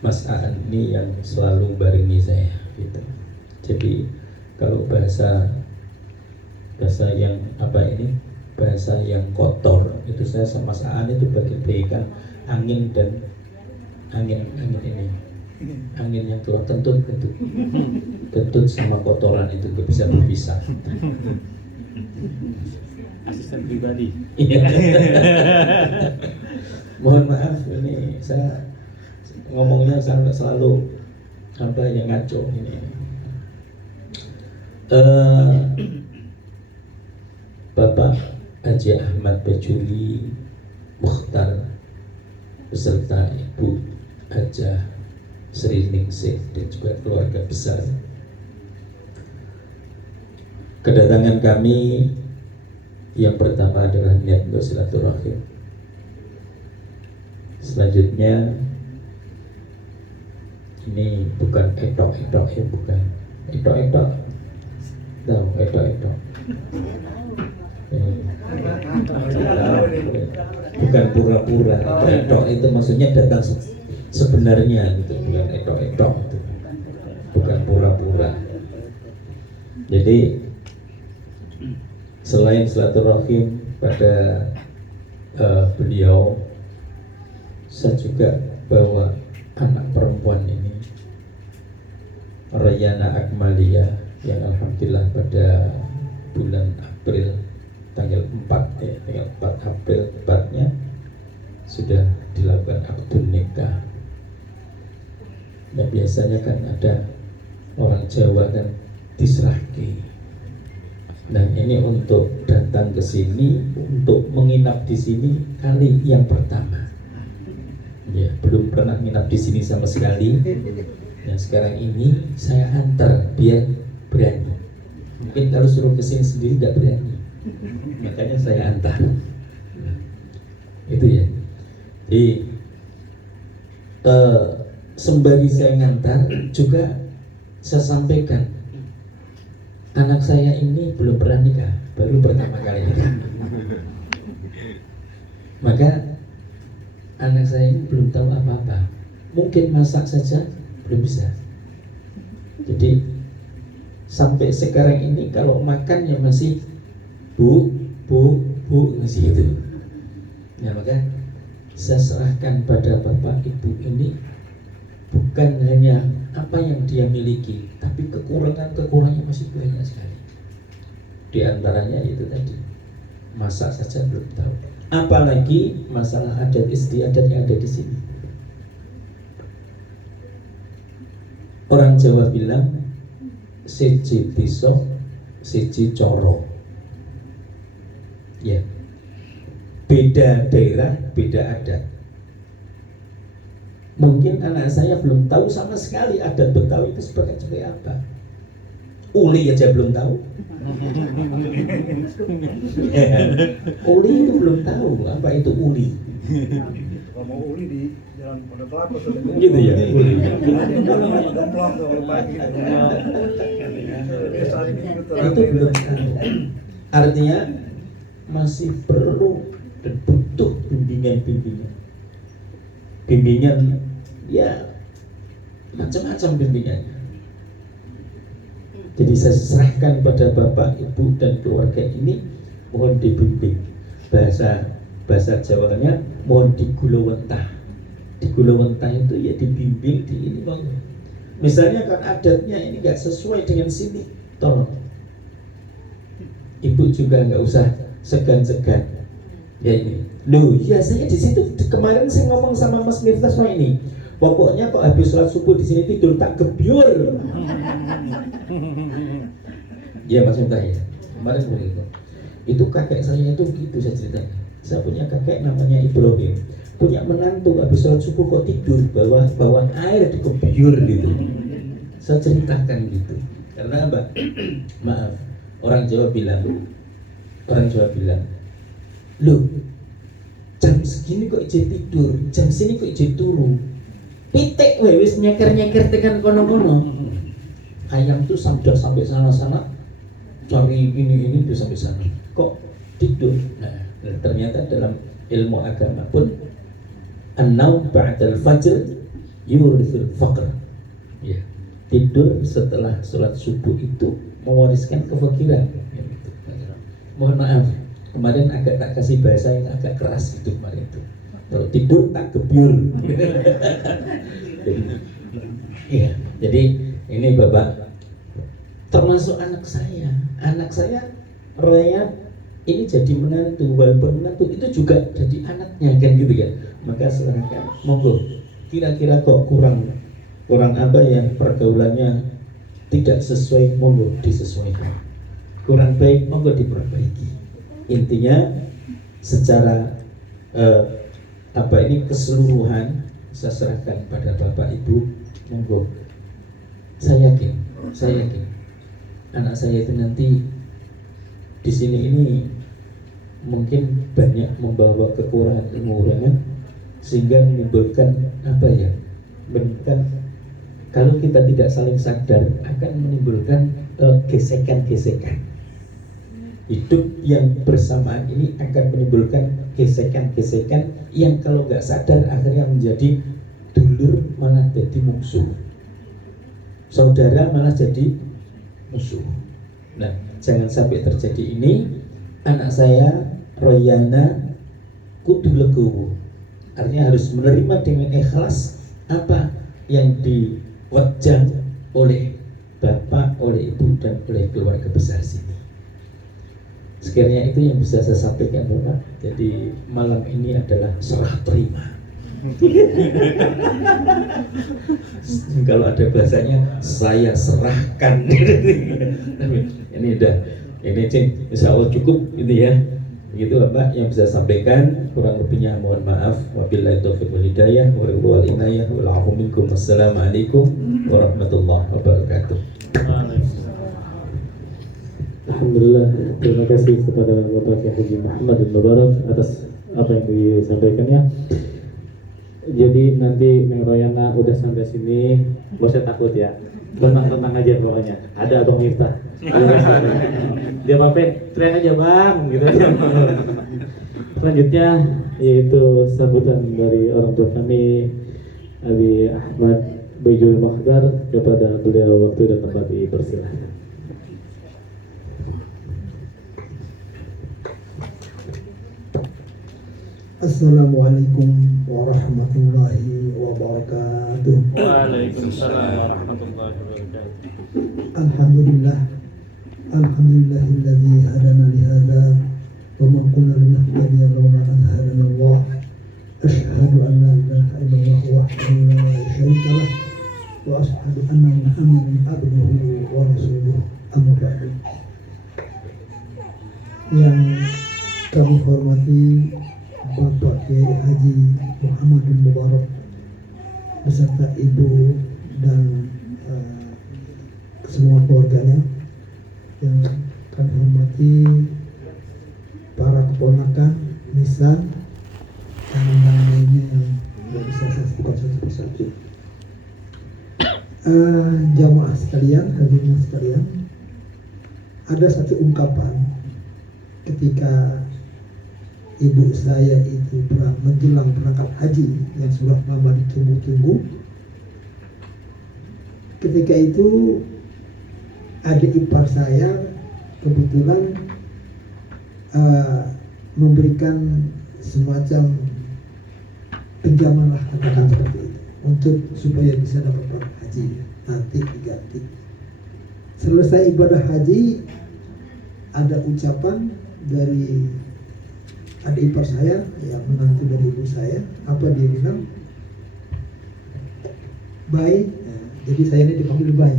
Mas Aan ini yang selalu barengi saya gitu. Jadi kalau bahasa yang bahasa yang kotor itu, saya sama Mas Aan itu bagaikan angin ini, angin yang keluar kentut sama kotoran itu gak bisa berpisah. Asisten pribadi. Mohon maaf ini saya ngomongnya selalu yang ngaco ini. Bapak Haji Ahmad Bajuri Mukhtar beserta Ibu Hajah Sri Ningsih dan juga keluarga besar, kedatangan kami yang pertama adalah niat untuk silaturahim. Selanjutnya ini bukan etok-etok ya, bukan etok-etok, tahu etok-etok, bukan pura-pura. Etok itu maksudnya datang sebenarnya gitu, bukan etok-etok itu, bukan pura-pura. Jadi selain silaturahim pada beliau, saya juga bawa anak perempuan ini, Rayana Akmalia, yang alhamdulillah pada bulan April tanggal 4 April tepatnya sudah dilakukan akad nikah. Dan biasanya kan ada orang Jawa kan disrahke. Dan ini untuk datang ke sini, untuk menginap di sini kali yang pertama. Ya, belum pernah nginap di sini sama sekali. Yang sekarang ini saya antar biar berani. Mungkin kalau suruh ke sini sendiri nggak berani, makanya saya antar. Nah, itu ya. Jadi sembari saya ngantar juga saya sampaikan, anak saya ini belum pernah nikah, baru pertama kali nikah. Maka anak saya ini belum tahu apa-apa, mungkin masak saja belum bisa. Jadi sampai sekarang ini kalau makan ya masih bu masih gitu. Nah, maka saya serahkan pada bapak ibu ini bukan hanya apa yang dia miliki, tapi kekurangannya masih banyak sekali. Di antaranya itu tadi, masak saja belum tahu, apalagi masalah adat istiadat yang ada di sini. Orang Jawa bilang siji desa siji coro. Ya, beda daerah beda adat. Mungkin anak saya belum tahu sama sekali adat Betawi itu seperti apa. Uli aja belum tahu. Uli itu belum tahu apa itu uli. Kalau mau uli di Jalan Pondok Kelapa gitu ya. Uli. Itu belum tahu. Artinya masih perlu dan butuh bimbingan ya, macam-macam bimbingannya. Jadi saya serahkan pada bapak, ibu dan keluarga ini, mohon dibimbing. Bahasa Jawanya mohon digulawentah. Digulawentah itu ya dibimbing di ini bang. Misalnya kan adatnya ini nggak sesuai dengan sini, tolong. Ibu juga nggak usah segan-segan. Ya ini, loh, ya saya di situ kemarin saya ngomong sama Mas Miftah soal ini. Pokoknya kok habis sholat subuh di sini tidur tak gebyur. Ya Mas Miftah ya, kemarin begitu. Itu kakek saya itu gitu saya ceritanya. Saya punya kakek namanya Ibrahim, punya menantu habis sholat subuh kok tidur bawa air di kopior gitu. Saya ceritakan gitu. Karena apa? Maaf, orang Jawa bilang, loh, jam segini kok ije tidur, jam sini kok ije turu. Pitik wis nyeker-nyeker tekan kono-kono. Ayam tuh sudah sampai sana-sana cari ini tuh sampai sana. Kok tidur? Nah, ternyata dalam ilmu agama pun an-naum ba'dal fajr yurithul faqr. Ya. Tidur setelah sholat subuh itu mewariskan kefakiran. Ya, gitu. Mohon maaf, kemarin agak tak kasih bahasa yang agak keras gitu kemarin itu. Kalau tidur tak gebyur. jadi ini Bapak, termasuk anak saya Raya ini jadi menantu, walaupun menantu itu juga jadi anaknya kan gitu ya. Maka silakan, monggo. Kira-kira kok kurang apa ya, pergaulannya tidak sesuai, monggo disesuaikan. Kurang baik, monggo diperbaiki. Intinya secara keseluruhan saya serahkan pada Bapak Ibu, monggo. Saya yakin anak saya itu nanti di sini ini mungkin banyak membawa kekurangan sehingga menimbulkan kalau kita tidak saling sadar akan menimbulkan gesekan-gesekan. Hidup yang bersamaan ini akan menimbulkan gesekan-gesekan yang kalau nggak sadar akhirnya menjadi dulur malah jadi musuh, saudara malah jadi musuh. Nah, jangan sampai terjadi ini. Anak saya Royana kudu legowo, artinya harus menerima dengan ikhlas apa yang diwajang oleh bapak, oleh ibu, dan oleh keluarga besar sini. Sekiranya itu yang bisa saya sampaikan Bapak. Jadi malam ini adalah serah terima. Kalau ada bahasanya saya serahkan. Ini insya Allah cukup itu ya. Begitu Bapak yang bisa sampaikan, kurang lebihnya mohon maaf. Wabillahi taufiq wal hidayah wal inayah wal afu minkum. Wassalamualaikum warahmatullahi wabarakatuh. Alhamdulillah, terima kasih kepada Bapak Kiai Haji Muhammad Mubarak atas apa yang disampaikannya. Jadi nanti Neng Royana udah sampai sini, gak usah takut ya, tenang aja pokoknya. Ada Abang Miftah, dia pamit, teriak aja bang, gitu aja. Selanjutnya yaitu sambutan dari orang tua kami Abi Ahmad Baijuri Makhdar, kepada beliau waktu dan tempat dipersilahkan. Assalamualaikum warahmatullahi wabarakatuh. Waalaikumsalam warahmatullahi wabarakatuh. Alhamdulillahilladzi hadana li hadza wa ma kunna linahtadiya lawla an hadana Allah. Asyhadu an la ilaha illallah wahdahu la syarika lah wa asyhadu anna Muhammadan abduhu wa rasuluh. Amma ba'du. Yang kami hormati Bapak Kiai Haji Muhammad Mubarak beserta ibu dan semua keluarganya, yang kami hormati para keponakan, nisan, dan lainnya yang tidak bisa saya sebutkan satu persatu. Jamaah sekalian, hadirin sekalian, ada satu ungkapan ketika ibu saya itu menjelang berangkat haji yang sudah lama ditunggu-tunggu. Ketika itu adik ipar saya kebetulan memberikan semacam pinjaman lah, katakan seperti itu, untuk supaya bisa dapat berangkat haji, nanti diganti. Selesai ibadah haji, ada ucapan dari adik ipar saya yang menantu dari ibu saya. Apa dia bilang? Bay. Nah, jadi saya ini dipanggil Bay,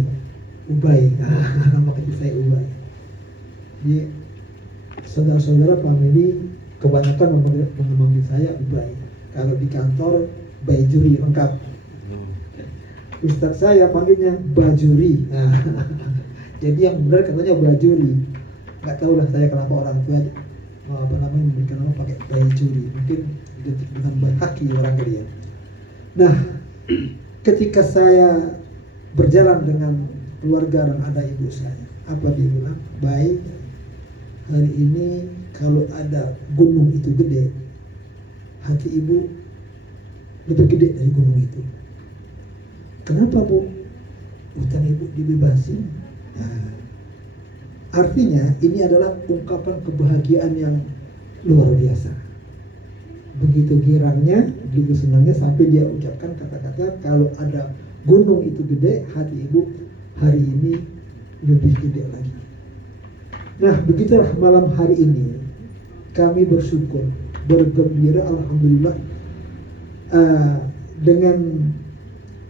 Ubay. Nama kecil saya Ubay. Jadi saudara-saudara family kebanyakan memanggil saya Bay. Kalau di kantor Bayjuri lengkap. Ustadz saya panggilnya Bajuri. Nah, jadi yang benar katanya Bajuri. Nggak tahu lah saya kenapa orang tua memberikan nama pakai Bayjuri. Mungkin identik dengan Bayhaqi orang kali ya. Nah, ketika saya berjalan dengan keluarga dan ada ibu saya, apa dia bilang? Baik, hari ini kalau ada gunung itu gede, hati ibu lebih gede dari gunung itu. Kenapa Bu? Utang ibu dibebasin. Nah, artinya ini adalah ungkapan kebahagiaan yang luar biasa. Begitu girangnya, begitu senangnya sampai dia ucapkan kata-kata kalau ada gunung itu gede, hati ibu hari ini lebih gede lagi. Nah, begitulah malam hari ini kami bersyukur, bergembira, alhamdulillah dengan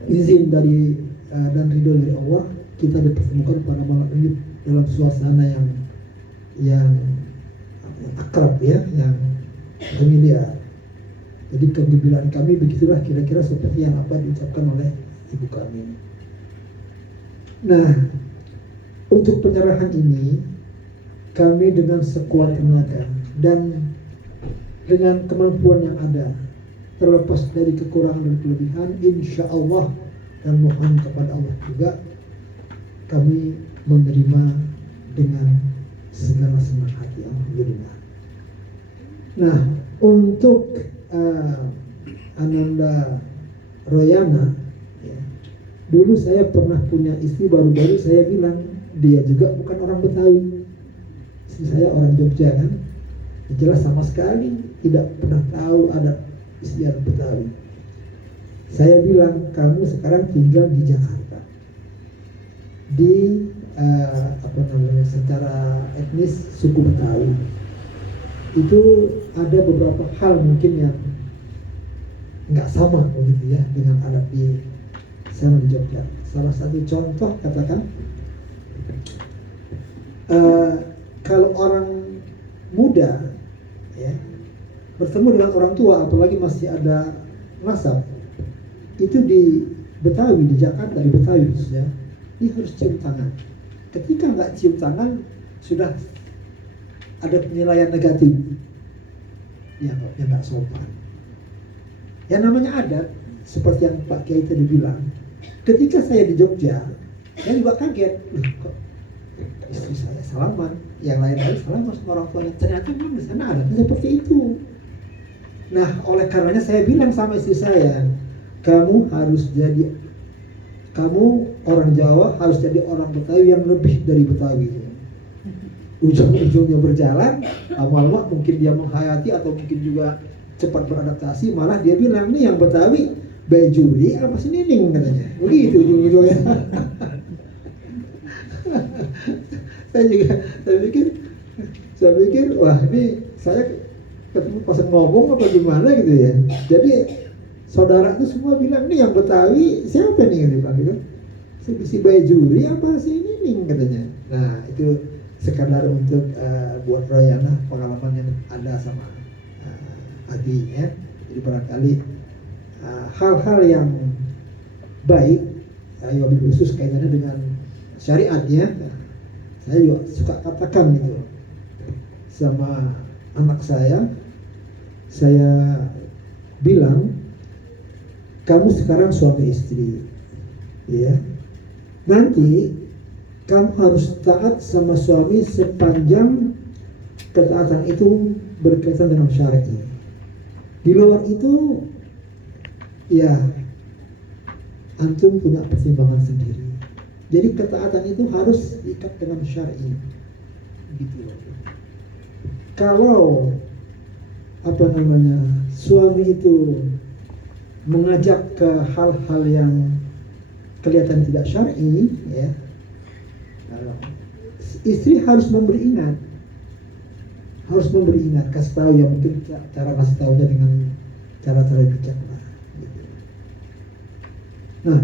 izin dari dan ridho dari Allah kita dipertemukan pada malam ini dalam suasana yang akrab ya, yang familiar. Jadi kegembiraan kami begitulah kira-kira seperti yang apa diucapkan oleh ibu kami. Nah, untuk penyerahan ini kami dengan sekuat tenaga dan dengan kemampuan yang ada, terlepas dari kekurangan dan kelebihan, insya Allah dan mohon kepada Allah juga kami menerima dengan segala senang hati, alhamdulillah. Nah, untuk Ananda Royana ya, dulu saya pernah punya istri, baru-baru saya bilang dia juga bukan orang Betawi, istri saya orang Jogja kan, jelas sama sekali tidak pernah tahu ada istiadat Betawi. Saya bilang kamu sekarang tinggal di Jakarta, di secara etnis suku Betawi. Itu ada beberapa hal mungkin yang nggak sama begitu ya dengan adat di sana di Jogja. Salah satu contoh katakan kalau orang muda ya bertemu dengan orang tua, apalagi masih ada nasab, itu di Betawi, di Jakarta, di Betawi khususnya, ini harus cium tangan. Ketika nggak cium tangan, sudah ada penilaian negatif, ya nggak sopan. Yang namanya adat, seperti yang Pak Kiai tadi bilang, ketika saya di Jogja, saya juga kaget, loh kok istri saya salaman, yang lain-lain salaman sama orang tuanya. Ternyata memang di sana adatnya seperti itu. Nah, oleh karenanya saya bilang sama istri saya, kamu orang Jawa harus jadi orang Betawi yang lebih dari Betawi. Ujung-ujungnya berjalan, lama-lama mungkin dia menghayati atau mungkin juga cepat beradaptasi, malah dia bilang, nih yang Betawi Bayjuri apa sih Nining katanya. Begitu ujung-ujungnya. saya pikir wah ini saya ketemu pas ngomong apa gimana gitu ya. Jadi saudara itu semua bilang, nih yang Betawi siapa nih gitu bilang gitu. Si Bayjuri apa sih Nining katanya. Nah, itu sekadar untuk buat Royana pengalaman yang ada sama Abi ya. Jadi barangkali hal-hal yang baik wabil khusus kaitannya dengan syariat ya. Saya juga suka katakan gitu sama anak saya bilang, kamu sekarang suami istri ya, nanti kamu harus taat sama suami sepanjang ketaatan itu berkaitan dengan syariat. Di luar itu ya antum punya pertimbangan sendiri. Jadi ketaatan itu harus diikat dengan syar'i. Gitu. Kalau suami itu mengajak ke hal-hal yang kelihatan tidak syar'i ya, istri harus memberi ingat, kasih tahu ya, mungkin cara kasih tahunya dengan cara-cara bijak lah. Gitu. Nah,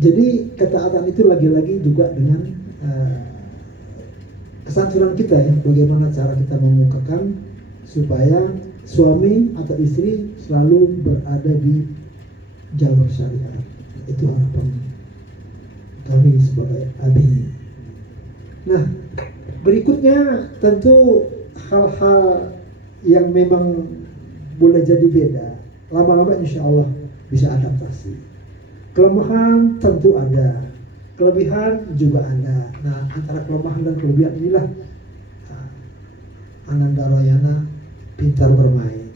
jadi ketaatan itu lagi-lagi juga dengan kesantunan kita ya, bagaimana cara kita mengungkapkan supaya suami atau istri selalu berada di jalur syariat. Itu harapan kami sebagai abi. Nah, berikutnya tentu hal-hal yang memang boleh jadi beda. Lama-lama insya Allah bisa adaptasi. Kelemahan tentu ada, kelebihan juga ada. Nah, antara kelemahan dan kelebihan inilah Ananda Royana pintar bermain.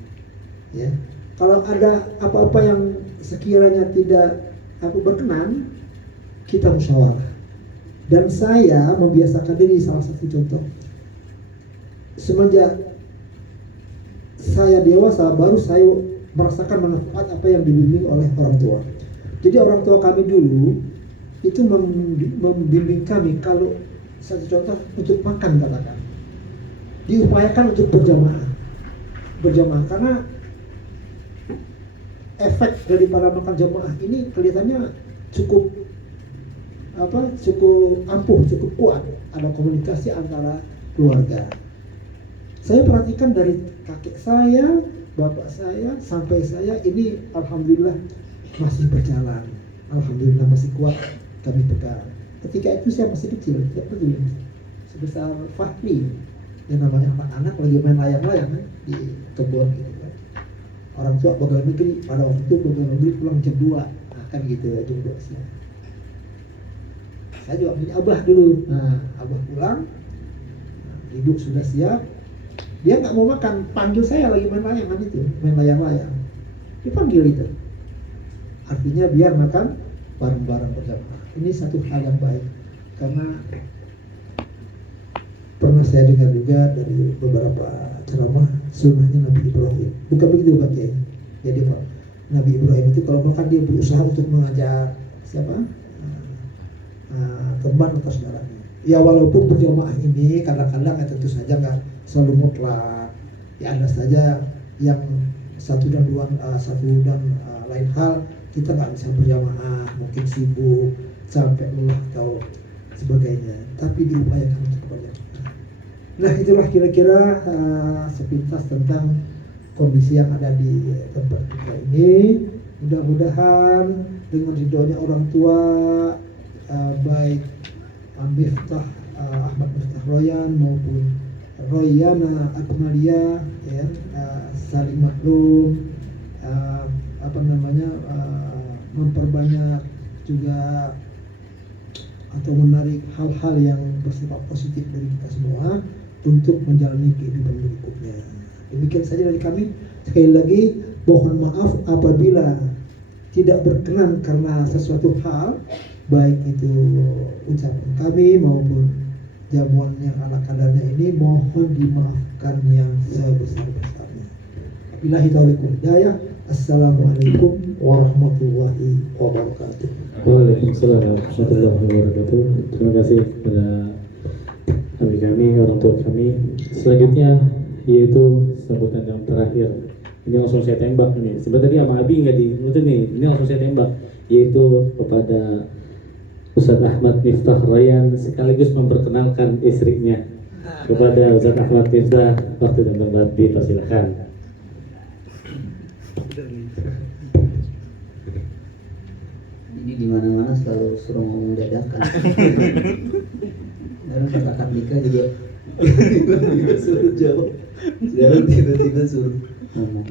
Ya, kalau ada apa-apa yang sekiranya tidak aku berkenan, kita musyawarah. Dan saya membiasakan diri, salah satu contoh, semenjak saya dewasa baru saya merasakan manfaat apa yang dibimbing oleh orang tua. Jadi orang tua kami dulu itu membimbing kami, kalau satu contoh untuk makan katakan, diupayakan untuk berjamaah karena efek daripada makan jamaah ini kelihatannya cukup ampuh, cukup kuat, ada komunikasi antara keluarga. Saya perhatikan dari kakek saya, bapak saya, sampai saya ini alhamdulillah masih berjalan, alhamdulillah masih kuat kami pegang. Ketika itu saya masih kecil, tidak peduli, sebesar Fahmi, yang namanya anak-anak lagi main layang-layang kan, di kebun gitu kan. Orang tua pegawai negeri, pada waktu itu pegawai negeri pulang jam 2, nah, kan gitu ya, jam 2 siang. Saya juga punya abah dulu. Nah, abah pulang, nah, ibu sudah siap, dia nggak mau makan, panggil saya lagi main layangan itu, main layang-layang, dipanggil itu. Artinya biar makan bareng-bareng bersama. Ini satu hal yang baik, karena pernah saya dengar juga dari beberapa ceramah sunnahnya Nabi Ibrahim. Bukan begitu Pak Kiai? Jadi Pak, Nabi Ibrahim itu kalau makan dia berusaha untuk mengajak siapa? Teman atau saudaranya. Ya walaupun berjamaah ini kadang-kadang ya tentu saja nggak selalu mutlak. Ya ada saja yang satu dan lain hal kita nggak bisa berjamaah, mungkin sibuk sampai lelah atau sebagainya. Tapi diupayakan untuk berjamaah. Nah itulah kira-kira sepintas tentang kondisi yang ada di tempat kita ini. Mudah-mudahan dengan ridhonya orang tua, baik Ahmad Miftah Royan maupun Royana Akmalia, ya, saling maklum, memperbanyak juga atau menarik hal-hal yang bersifat positif dari kita semua untuk menjalani kehidupan berikutnya. Demikian saja dari kami. Sekali lagi mohon maaf apabila tidak berkenan karena sesuatu hal, baik itu ucapan kami maupun jamuan yang ala kadarnya ini, mohon dimaafkan yang sebesar-besarnya. Billahi taufiq wal hidayah. Assalamualaikum warahmatullahi wabarakatuh. Waalaikumsalam warahmatullahi wabarakatuh. Terima kasih kepada kami, orang tua kami. Selanjutnya yaitu sambutan yang terakhir. Ini langsung saya tembak nih. Sebenarnya sama Abi nggak dinutup nih. Ini langsung saya tembak, yaitu kepada Ustadz Ahmad Miftah Royan, sekaligus memperkenalkan istrinya. Kepada Ustadz Ahmad Miftah, waktu dan tempat dipersilakan. Jadi di mana-mana selalu suruh ngomong dadakan. Sekarang pas akad nikah juga tiba-tiba suruh jawab. Sekarang tiba-tiba suruh ngomong.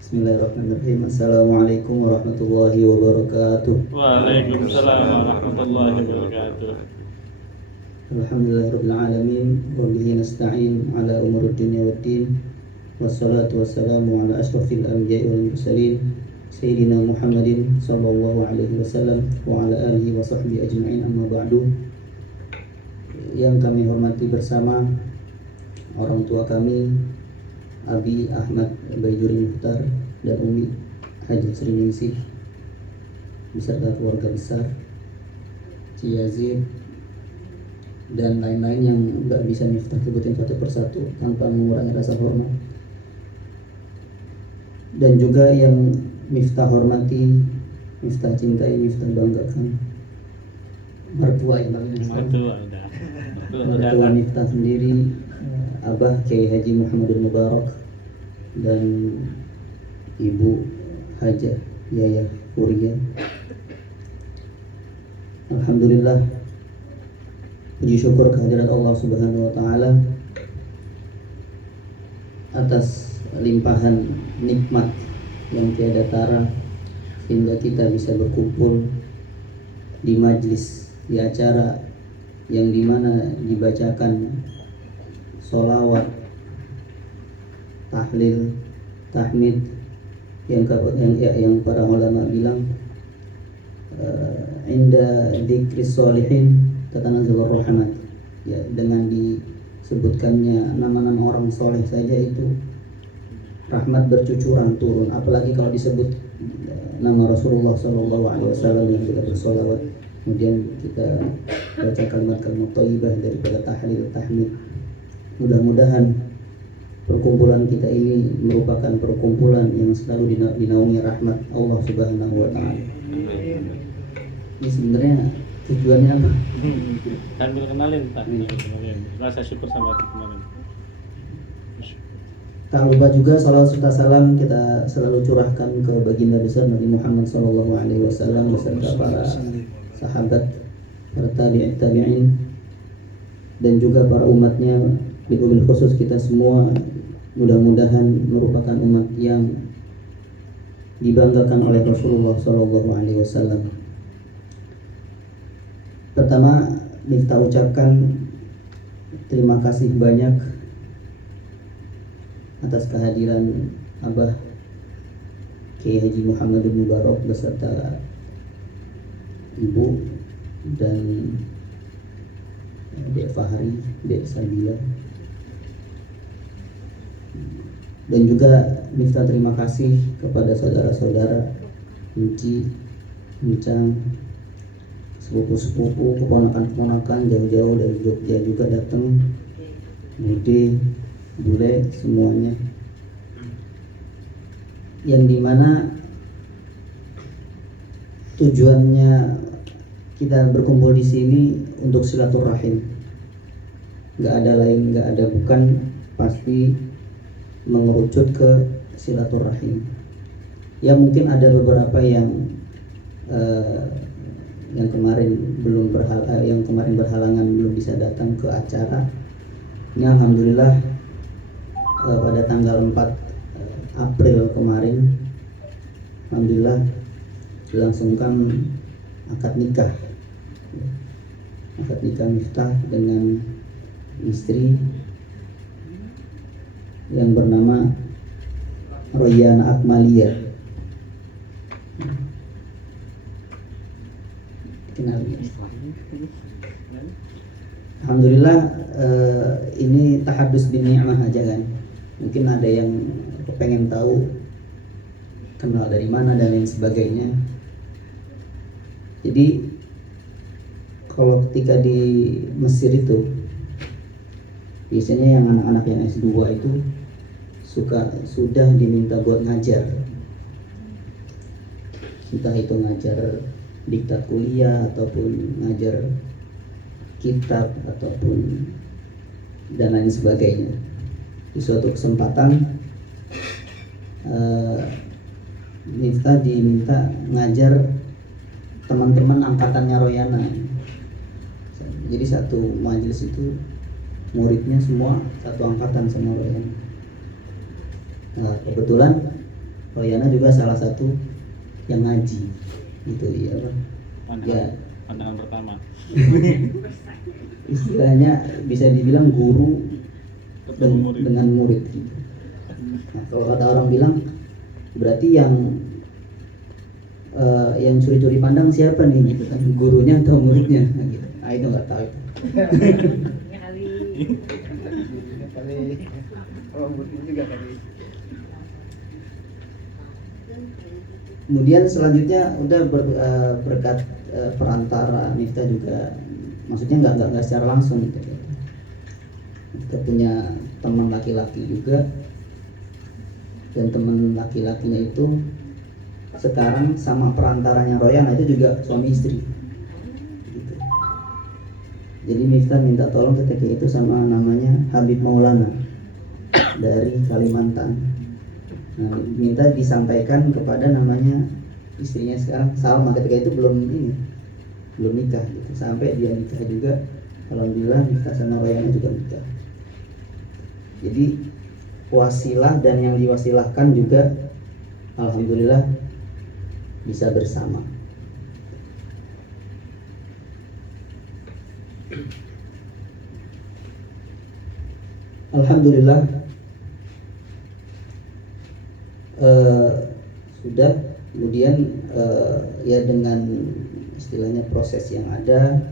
Bismillahirrahmanirrahim. Assalamualaikum warahmatullahi wabarakatuh. Waalaikumsalam warahmatullahi wabarakatuh. Alhamdulillahirabbil alamin wa bihi nasta'in ala umuri dunya waddin. Wassalatu wassalamu ala asyrafil anbiya'i wal mursalin Sayyidina Muhammadin sallallahu alaihi wasallam wa ala alihi wa sahbihi ajma'in, amma ba'du. Yang kami hormati bersama orang tua kami, Abi Ahmad Baijuri Mukhtar dan Umi Haji Sri Ningsih, beserta keluarga besar Ci Yazid dan lain-lain yang nggak bisa Miftah sebutin satu persatu tanpa mengurangi rasa hormat. Dan juga yang Miftah hormati, Miftah cintai, Miftah banggakan, mertua ya Bang. Mertua udah. Mertua Miftah sendiri, Abah Kiai Haji Muhammadul Mubarak dan Ibu Hajah Yaya Kuria. Alhamdulillah, puji syukur kehadirat Allah Subhanahu wa taala atas limpahan nikmat yang tiada tara sehingga kita bisa berkumpul di majlis, di acara yang dimana dibacakan sholawat, tahlil, tahmid yang para ulama bilang inda dzikris sholihin tatanazzalur rahmat, ya, dengan disebutkannya nama-nama orang soleh saja itu rahmat bercucuran turun, apalagi kalau disebut nama Rasulullah SAW yang kita bersolawat, kemudian kita baca kalimat-kalimat thayyibah daripada tahlil tahmid. Mudah-mudahan perkumpulan kita ini merupakan perkumpulan yang selalu dinaungi rahmat Allah Subhanahu wa taala. Ini sebenarnya tujuannya apa? Sambil kenalin Pak. Rasa syukur sama kemarin. Tak lupa juga salawat serta salam kita selalu curahkan ke baginda besar Nabi Muhammad SAW beserta para sahabat, para tabi'in dan juga para umatnya, wabil khusus kita semua. Mudah-mudahan merupakan umat yang dibanggakan oleh Rasulullah SAW. Pertama, Miftah ucapkan terima kasih banyak atas kehadiran Abah Kiai Haji Muhammadul Mubarak beserta Ibu dan Dek Fahri, Dek Sabila, dan juga Miftah terima kasih kepada saudara-saudara Enci, Encang, sepupu-sepupu, keponakan-keponakan jauh-jauh dari Jogja juga datang, Bude, Bule, semuanya, yang dimana tujuannya kita berkumpul di sini untuk silaturahim, nggak ada lain, nggak ada bukan, pasti mengerucut ke silaturahim. Ya mungkin ada beberapa yang kemarin berhalangan belum bisa datang ke acara. Ini alhamdulillah pada tanggal 4 April kemarin, alhamdulillah dilangsungkan akad nikah Miftah dengan istri yang bernama Royana Akmalia. Alhamdulillah, ini tahadus bin ni'mah aja kan. Mungkin ada yang pengen tahu kenal dari mana dan lain sebagainya. Jadi kalau ketika di Mesir itu biasanya yang anak-anak yang S2 itu sudah diminta buat ngajar, entah itu ngajar diktat kuliah ataupun ngajar kitab ataupun dan lain sebagainya. Di suatu kesempatan Miftah diminta ngajar teman-teman angkatannya Royana. Jadi satu majelis itu muridnya semua satu angkatan sama Royana. Nah, kebetulan Royana juga salah satu yang ngaji gitu ya, Pak. Pandangan pertama. Istilahnya bisa dibilang guru dengan murid gitu. Nah, kalau kata orang bilang berarti yang curi-curi pandang siapa nih gitu kan, gurunya atau muridnya? Nah, gitu. Nah, itu nggak tahu. Kemudian selanjutnya udah berkat perantara Miftah juga, maksudnya nggak secara langsung gitu. Kita punya teman laki-laki juga, dan teman laki-lakinya itu sekarang sama perantaranya Royana itu juga suami istri gitu. Jadi Miftah minta tolong ketika itu sama namanya Habib Maulana dari Kalimantan. Nah, minta disampaikan kepada namanya istrinya sekarang Salma, ketika itu belum nikah gitu. Sampai dia nikah juga, alhamdulillah Miftah sama Royana juga nikah. Jadi wasilah dan yang diwasilahkan juga alhamdulillah bisa bersama. Alhamdulillah sudah. Kemudian ya dengan istilahnya proses yang ada,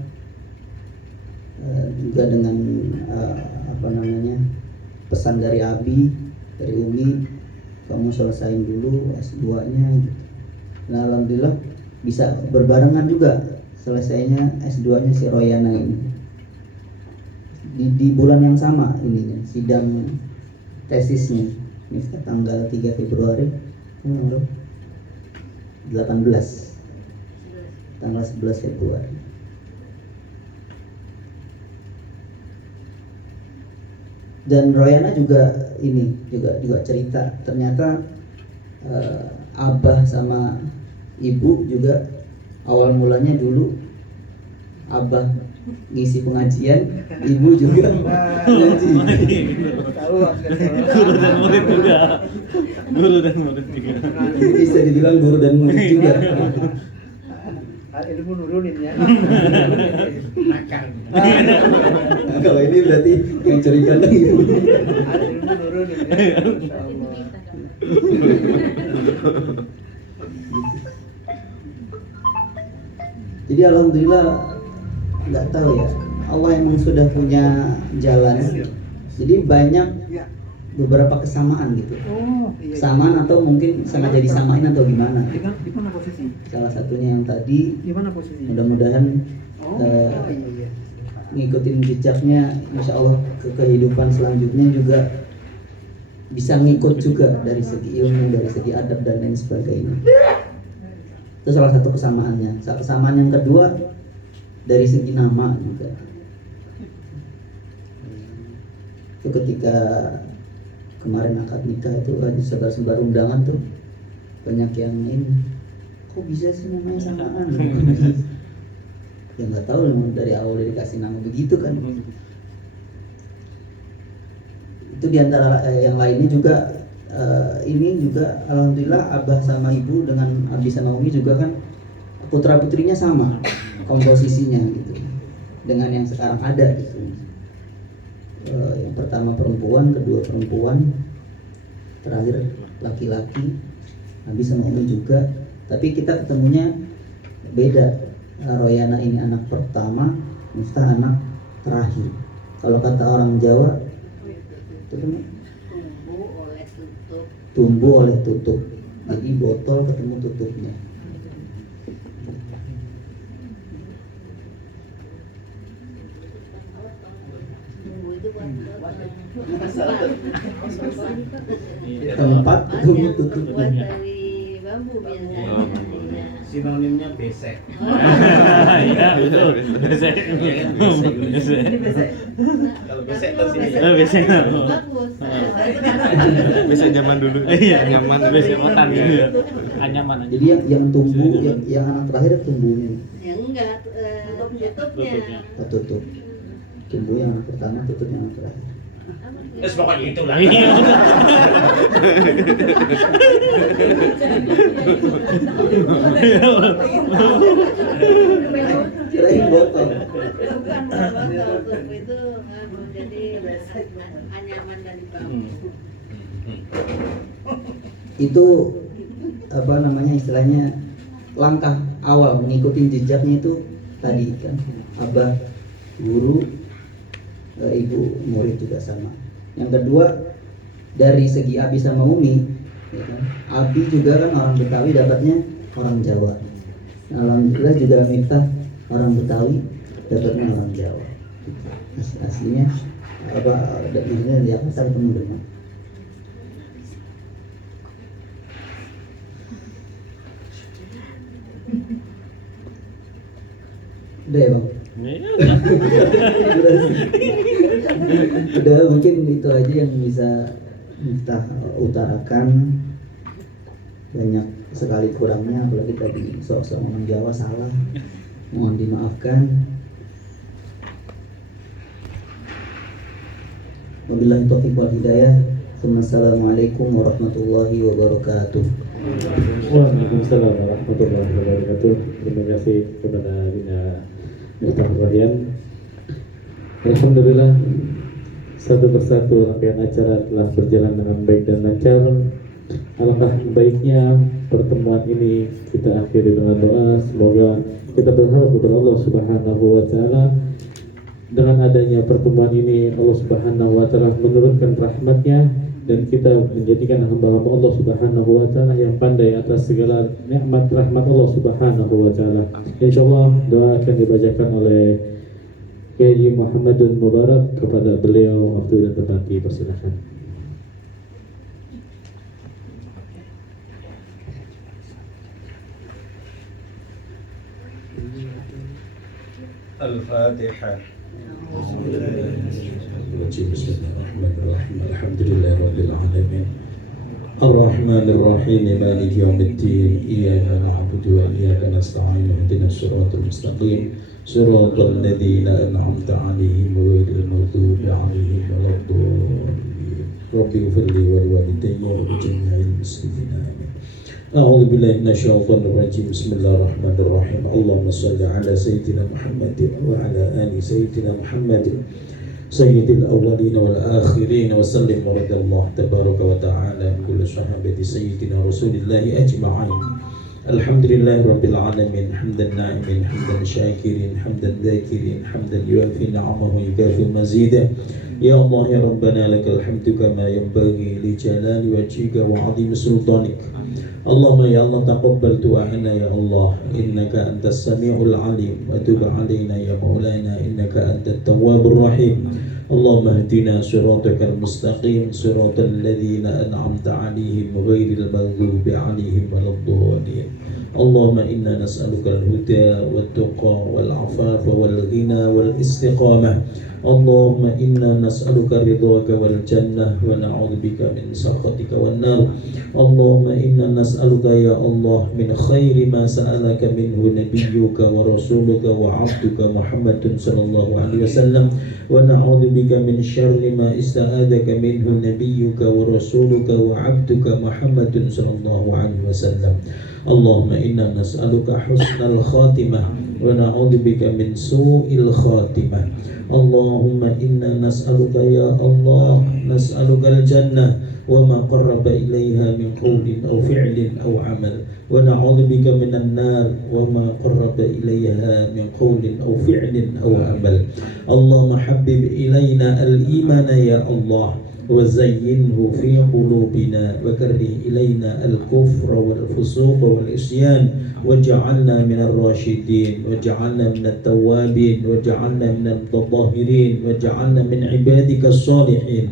juga dengan pesan dari Abi, dari Umi, kamu selesain dulu S2-nya gitu. Nah alhamdulillah bisa berbarengan juga selesainya S2-nya si Royana ini di bulan yang sama ininya, sidang tesisnya Miftah tanggal 3 Februari 18 tanggal 11 Februari. Dan Royana juga cerita ternyata Abah sama Ibu juga awal mulanya dulu Abah ngisi pengajian, Ibu juga ngaji. Guru dan murid juga. Bisa dibilang guru dan murid juga. Ilmu nurunin ya. Nah, kalau ini berarti yang curiga lagi. Ilmu nurunin ya. Jadi alhamdulillah, nggak tahu ya, Allah emang sudah punya jalan. Jadi banyak beberapa kesamaan gitu. Kesamaan atau mungkin sengaja disamain atau gimana. Di mana posisi? Salah satunya yang tadi, Di mana posisi? mudah-mudahan ngikutin jejaknya, insya Allah ke kehidupan selanjutnya juga bisa ngikut juga dari segi ilmu, dari segi adab dan lain sebagainya. Itu salah satu kesamaannya. Kesamaan yang kedua dari segi nama juga. Itu ketika kemarin akad nikah itu sebar-sebar undangan tuh banyak yang ini, kok bisa sih namanya samaan? Ya nggak tahu, dari awal dikasih nama begitu kan. Itu diantara yang lainnya juga ini juga alhamdulillah Abah sama Ibu dengan Abi sama Umi juga kan putra putrinya sama komposisinya gitu dengan yang sekarang ada gitu. Yang pertama perempuan, kedua perempuan, terakhir laki-laki. Abi sama Umi juga, tapi kita ketemunya beda. Royana ini anak pertama, Miftah anak terakhir. Kalau kata orang Jawa itu kan tumbuh oleh tutup. Jadi botol ketemu tutupnya. Tempat ketemu tutupnya. Dari bambu biasanya. Sinonimnya besek. Iya betul. Besek. Kalau besek pasti Besek. Bagus. Besek zaman dulu. Iya, nyaman. Besek otan gitu ya. Anyaman aja. Jadi yang tumbuh, yang anak terakhir tumbuhnya. Ya enggak, tutupnya. Tutup. Tumbuh yang anak pertama, tutup yang anak terakhir. Terus pokoknya itulah. Kirain botol. Bukan botol, tutup itu jadi anyaman dari bambu. Itu apa namanya istilahnya, langkah awal mengikuti jejaknya itu tadi kan, Abah guru, Ibu murid juga sama. Yang kedua dari segi Abi sama Umi, ya kan? Abi juga kan orang Betawi, dapatnya orang Jawa. Nah, alhamdulillah juga Miftah orang Betawi, dapatnya orang Jawa. Aslinya apa? Maksudnya di Jakarta ketemu dengan. Udah ya Bang? Udah mungkin itu aja yang bisa kita utarakan. Banyak sekali kurangnya, apalagi tadi sok-sok ngomong Jawa salah, mohon dimaafkan. Wabillahi taufiq wal hidayah. Assalamualaikum warahmatullahi wabarakatuh. Waalaikumsalam warahmatullahi wabarakatuh. Terima kasih kepada Bina Miftah Rahyan. Alhamdulillah, satu persatu rangkaian acara telah berjalan dengan baik dan lancar. Alangkah baiknya pertemuan ini kita akhiri dengan doa. Semoga kita berharap kepada Allah Subhanahu wa Ta'ala, dengan adanya pertemuan ini Allah Subhanahu wa Ta'ala menurunkan rahmatnya, dan kita menjadikan hamba-hamba Allah Subhanahu wa Ta'ala yang pandai atas segala nikmat rahmat Allah Subhanahu wa Ta'ala. Insyaallah doa akan dibacakan oleh Kiai Muhammadun Mubarak. Kepada beliau waktu dan tempat dipersilakan. Al-Fatihah. Bismillahirrahmanirrahim. Alhamdulillahirabbil alamin. Ar-Rahmanir-Rahim. Maliki yaumiddin. Iyyaka na'budu wa iyyaka nasta'in. Ihdinas siratal mustaqim. Siratal ladzina an'amta 'alaihim ghairil maghdubi 'alaihim waladdallin. Rabbi ighfirli wa liwalidayya wa lijami'il muslimin. Amin. أعوذ بالله من الشيطان الرجيم. بسم الله الرحمن الرحيم. اللهم صل على سيدنا محمد وعلى آل سيدنا محمد سيد الأولين والآخرين وسلم. ورضي الله تبارك وتعالى عن كل صحابة سيدنا رسول الله أجمعين. الحمد لله رب العالمين. حمدا ناعمين، حمدا شاكرين، حمدا ذاكرين، حمدا يوافي نعمه يكافي مزيدا. يا الله يا ربنا لك الحمد كما ينبغي لجلال وجهك وعظيم سلطانك. اللهم يا الله تقبل دعاءنا يا الله، إنك أنت السميع العليم، وتب علينا يا مولانا إنك أنت التواب الرحيم. اللهم اهدنا صراطك المستقيم، صراط الذين أنعمت عليهم غير المغضوب عليهم ولا الضالين. اللهم إنا نسألك الهدى والتقى والعفاف والغنى والاستقامة. اللهم إنا نسألك رضاك والجنة ونعوذ بك من سخطك والنار. اللهم إنا نسألك يا الله من خير ما سألك منه نبيك ورسولك وعبدك محمد صلى الله عليه وسلم، ونعوذ بك من شر ما استعاذك منه نبيك ورسولك وعبدك محمد صلى الله عليه وسلم. اللهم إنا نسألك حسن الخاتمة ونعوذ بك من سوء الخاتمة. اللهم إنا نسألك يا الله، نسألك الجنة وما قرب إليها من قول أو فعل أو عمل، ونعوذ بك من النار وما قرب إليها من قول أو فعل أو عمل. اللهم حبب إلينا الإيمان يا الله، وزينه في قلوبنا، وكره إلينا الكفر والفسوق والعصيان، وجعلنا من الراشدين، وجعلنا من التوابين، وجعلنا من المتطهرين، وجعلنا من عبادك الصالحين.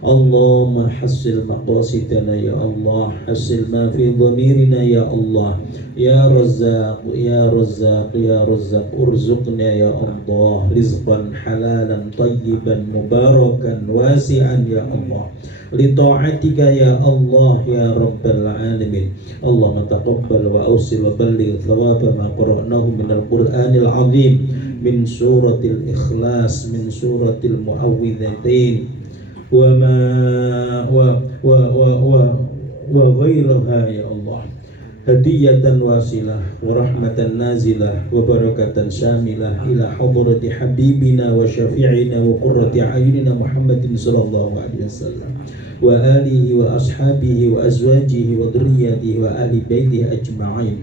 اللهم حصل مقاصدنا يا الله، حصل ما في ضميرنا يا الله. يا رزاق يا رزاق يا رزاق، ارزقنا يا الله رزقا حلالا طيبا مباركا واسعا يا الله، لطاعتك يا الله يا رب العالمين. اللهم تقبل وأوصل وبلغ ثواب ما قرأناه من القرآن العظيم، من سورة الإخلاص، من سورة المعوذتين، وغيرها يا الله، هدية واصلة ورحمة نازلة وبركة شاملة إلى حضرة حبيبنا وشفيعنا وقرة أعيننا محمد صلى الله عليه وسلم، وآله وأصحابه وأزواجه وذريته وآل بيته أجمعين،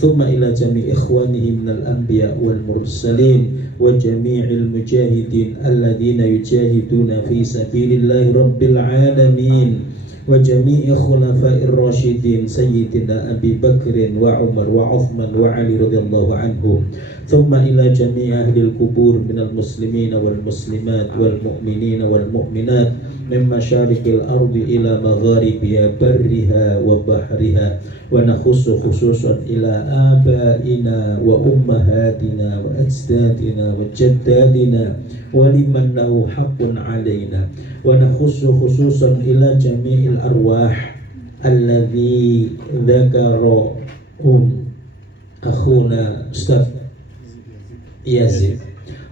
ثم إلى جميع إخوانه من الأنبياء والمرسلين وجميع المجاهدين الذين يجاهدون في سبيل الله رب العالمين. وجميع خلفاء الراشدين سيدنا أبي بكر وعمر وعثمان وعلي رضي الله عنهم ثم إلى جميع أهل القبور من المسلمين والمسلمات والمؤمنين والمؤمنات من مشارق الأرض إلى مغاربها برها وبحرها ونخص خصوصا إلى آبائنا وأمهاتنا وأجدادنا وجدادنا ولمن له حق علينا ونخص خصوصا إلى جميع الأرواح الذي ذكرهم أخونا أستاذ يزيد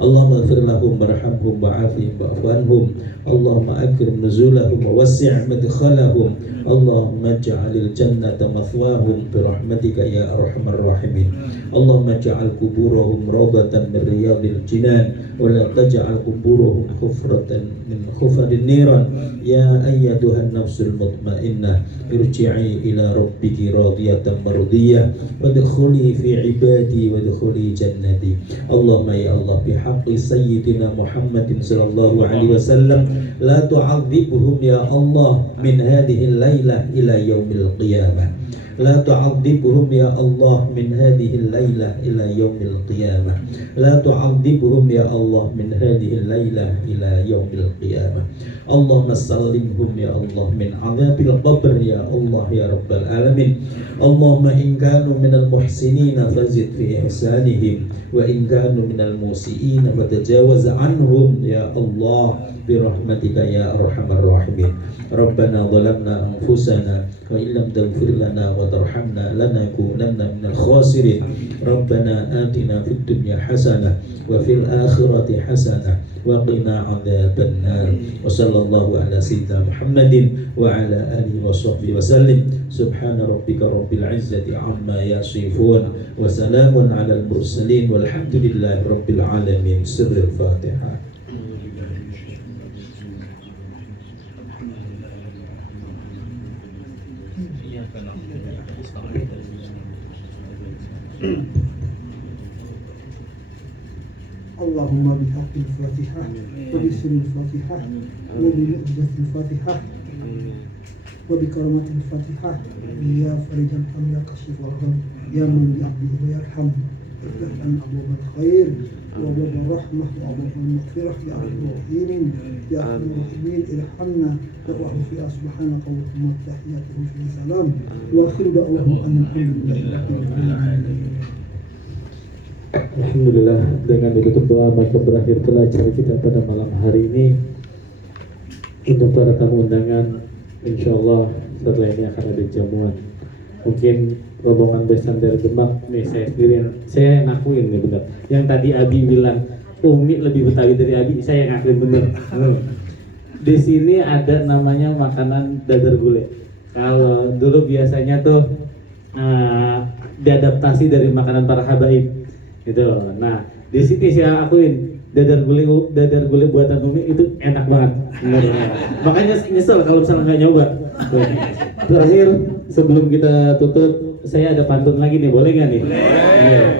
اللهم اغفر لهم وارحمهم وعافهم واعف عنهم اللهم أكرم نزولهم ووسع مدخلهم اللهم اجعل الجنة مثواهم برحمتك يا أرحم الراحمين اللهم اجعل قبورهم روضة من رياض الجنان ولا تجعل قبورهم حفرة من حفر النيران يا أيتها النفس المطمئنة ارجعي إلى ربك راضية مرضية وادخلي في عبادي وادخلي جنتي اللهم يا الله بحق سيدنا محمد صلى الله عليه وسلم لا تعذبهم يا الله من هذه الليلة إلى يوم القيامة لا تعذبهم يا الله من هذه الليلة إلى يوم القيامة لا تعذبهم يا الله من هذه الليلة إلى يوم القيامة اللهم سلمهم يا الله من عذاب القبر يا الله يا رب العالمين اللهم إن كانوا من المحسنين فزد في إحسانهم وإن كانوا من المسيئين فتجاوز عنهم يا الله برحمتك يا أرحم الراحمين ربنا ظلمنا أنفسنا وإن لم تغفر لنا وترحمنا لنكونن من الخاسرين ربنا آتنا في الدنيا حسنة وفي الآخرة حسنة وقنا عذاب النار وصلى الله على سيدنا محمد وعلى آله وصحبه وسلم سبحان ربك رب العزة عما يصفون وسلام على المرسلين والحمد لله رب العالمين سر الفاتحة اللهم بحق الفاتحة وبسر الفاتحة وبلؤجة الفاتحة وبكرامة الفاتحة يا فرج الهم يا كشف الغم يا من يعبد ويرحم افتح لنا أبواب الخير وأبواب الرحمة وأبواب المغفرة يا أرحم الراحمين يا أرحم الراحمين ارحمنا تقوى فيها سبحانك اللهم تحياتهم في سلام وآخر دعواهم أن الحمد لله رب العالمين. Alhamdulillah, dengan ditutup doa maka berakhir pula acara kita pada malam hari ini. Untuk para tamu undangan, insya Allah setelah ini akan ada jamuan. Mungkin rombongan besan dari Demak nih, saya sendiri, saya ngakuin nih benar. Yang tadi Abi bilang Umi lebih Betawi dari Abi, saya ngakuin bener. Di sini ada namanya makanan dadar gulai. Kalau dulu biasanya tuh diadaptasi dari makanan para habaib gitu. Nah, di sini saya akuin dadar gulai buatan Umi itu enak banget. Makanya nyesel kalau misalnya nggak nyoba. Terakhir sebelum kita tutup, saya ada pantun lagi nih, boleh nggak nih? Boleh.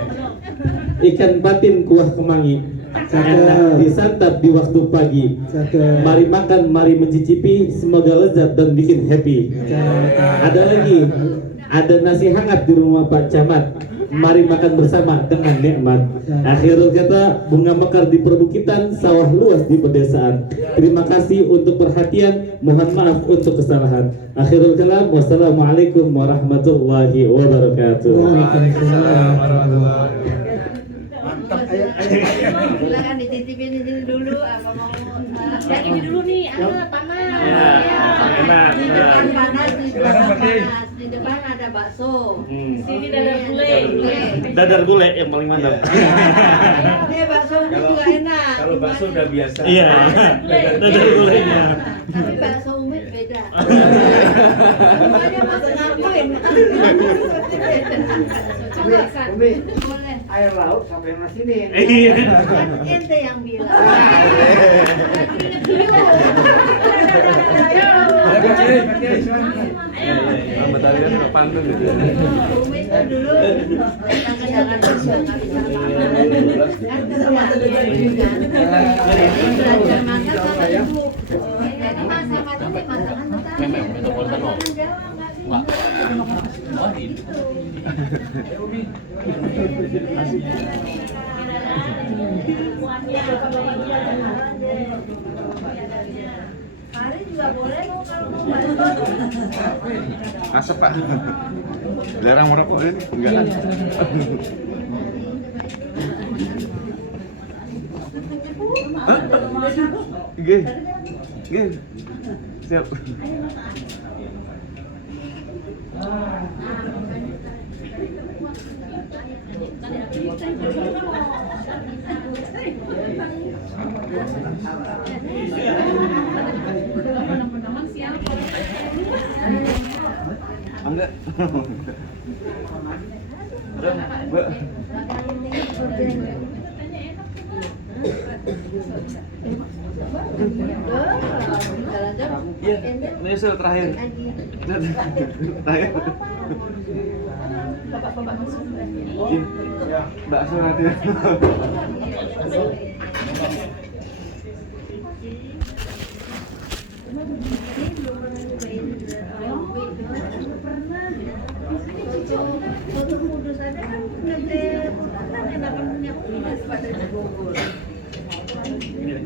Ikan patin kuah kemangi, enak disantap di waktu pagi. Mari makan, mari mencicipi, semoga lezat dan bikin happy. Ada lagi, ada nasi hangat di rumah Pak Camat. Mari makan bersama dengan nikmat. Akhirul kata, bunga mekar di perbukitan, sawah luas di pedesaan. Terima kasih untuk perhatian, mohon maaf untuk kesalahan. Akhirul kalam, wassalamualaikum warahmatullahi wabarakatuh. Waalaikumsalam warahmatullahi Silakan dititipin di sini dulu apa mau yang ini dulu nih, panas. Enak. Di depan panas, di depan panas. Di depan ada bakso. Sini dadar gulai. Dadar gulai yang paling mantap. Ini bakso Umi juga enak. Kalau bakso udah biasa. Iya. Dadar gulainya. Tapi bakso Umi beda. Makanya masih ngakuin. Coba kan. Boleh. Air laut sampai masinin. Iya. Kan ente yang bilang. Betawi kan pantun gitu. Umi dulu. Jangan bisa nggak bisa makan. Kan belajar makan sama ibu. Jadi masakan ini masakan tetap. Memang metropolitan loh. Enggak. Wah, ini. Hari juga boleh mau kalau mau bantu. Asap Pak. Dilarang merokok ini? Enggak kan? Hah? Gih. Gih. Siap. Enggak. Mbak. Iya, menyusul terakhir. Terakhir. Iya, bakso nanti. Soto kudus ada kan negeri kan enakan punya ulas pada di Bogor. Ya.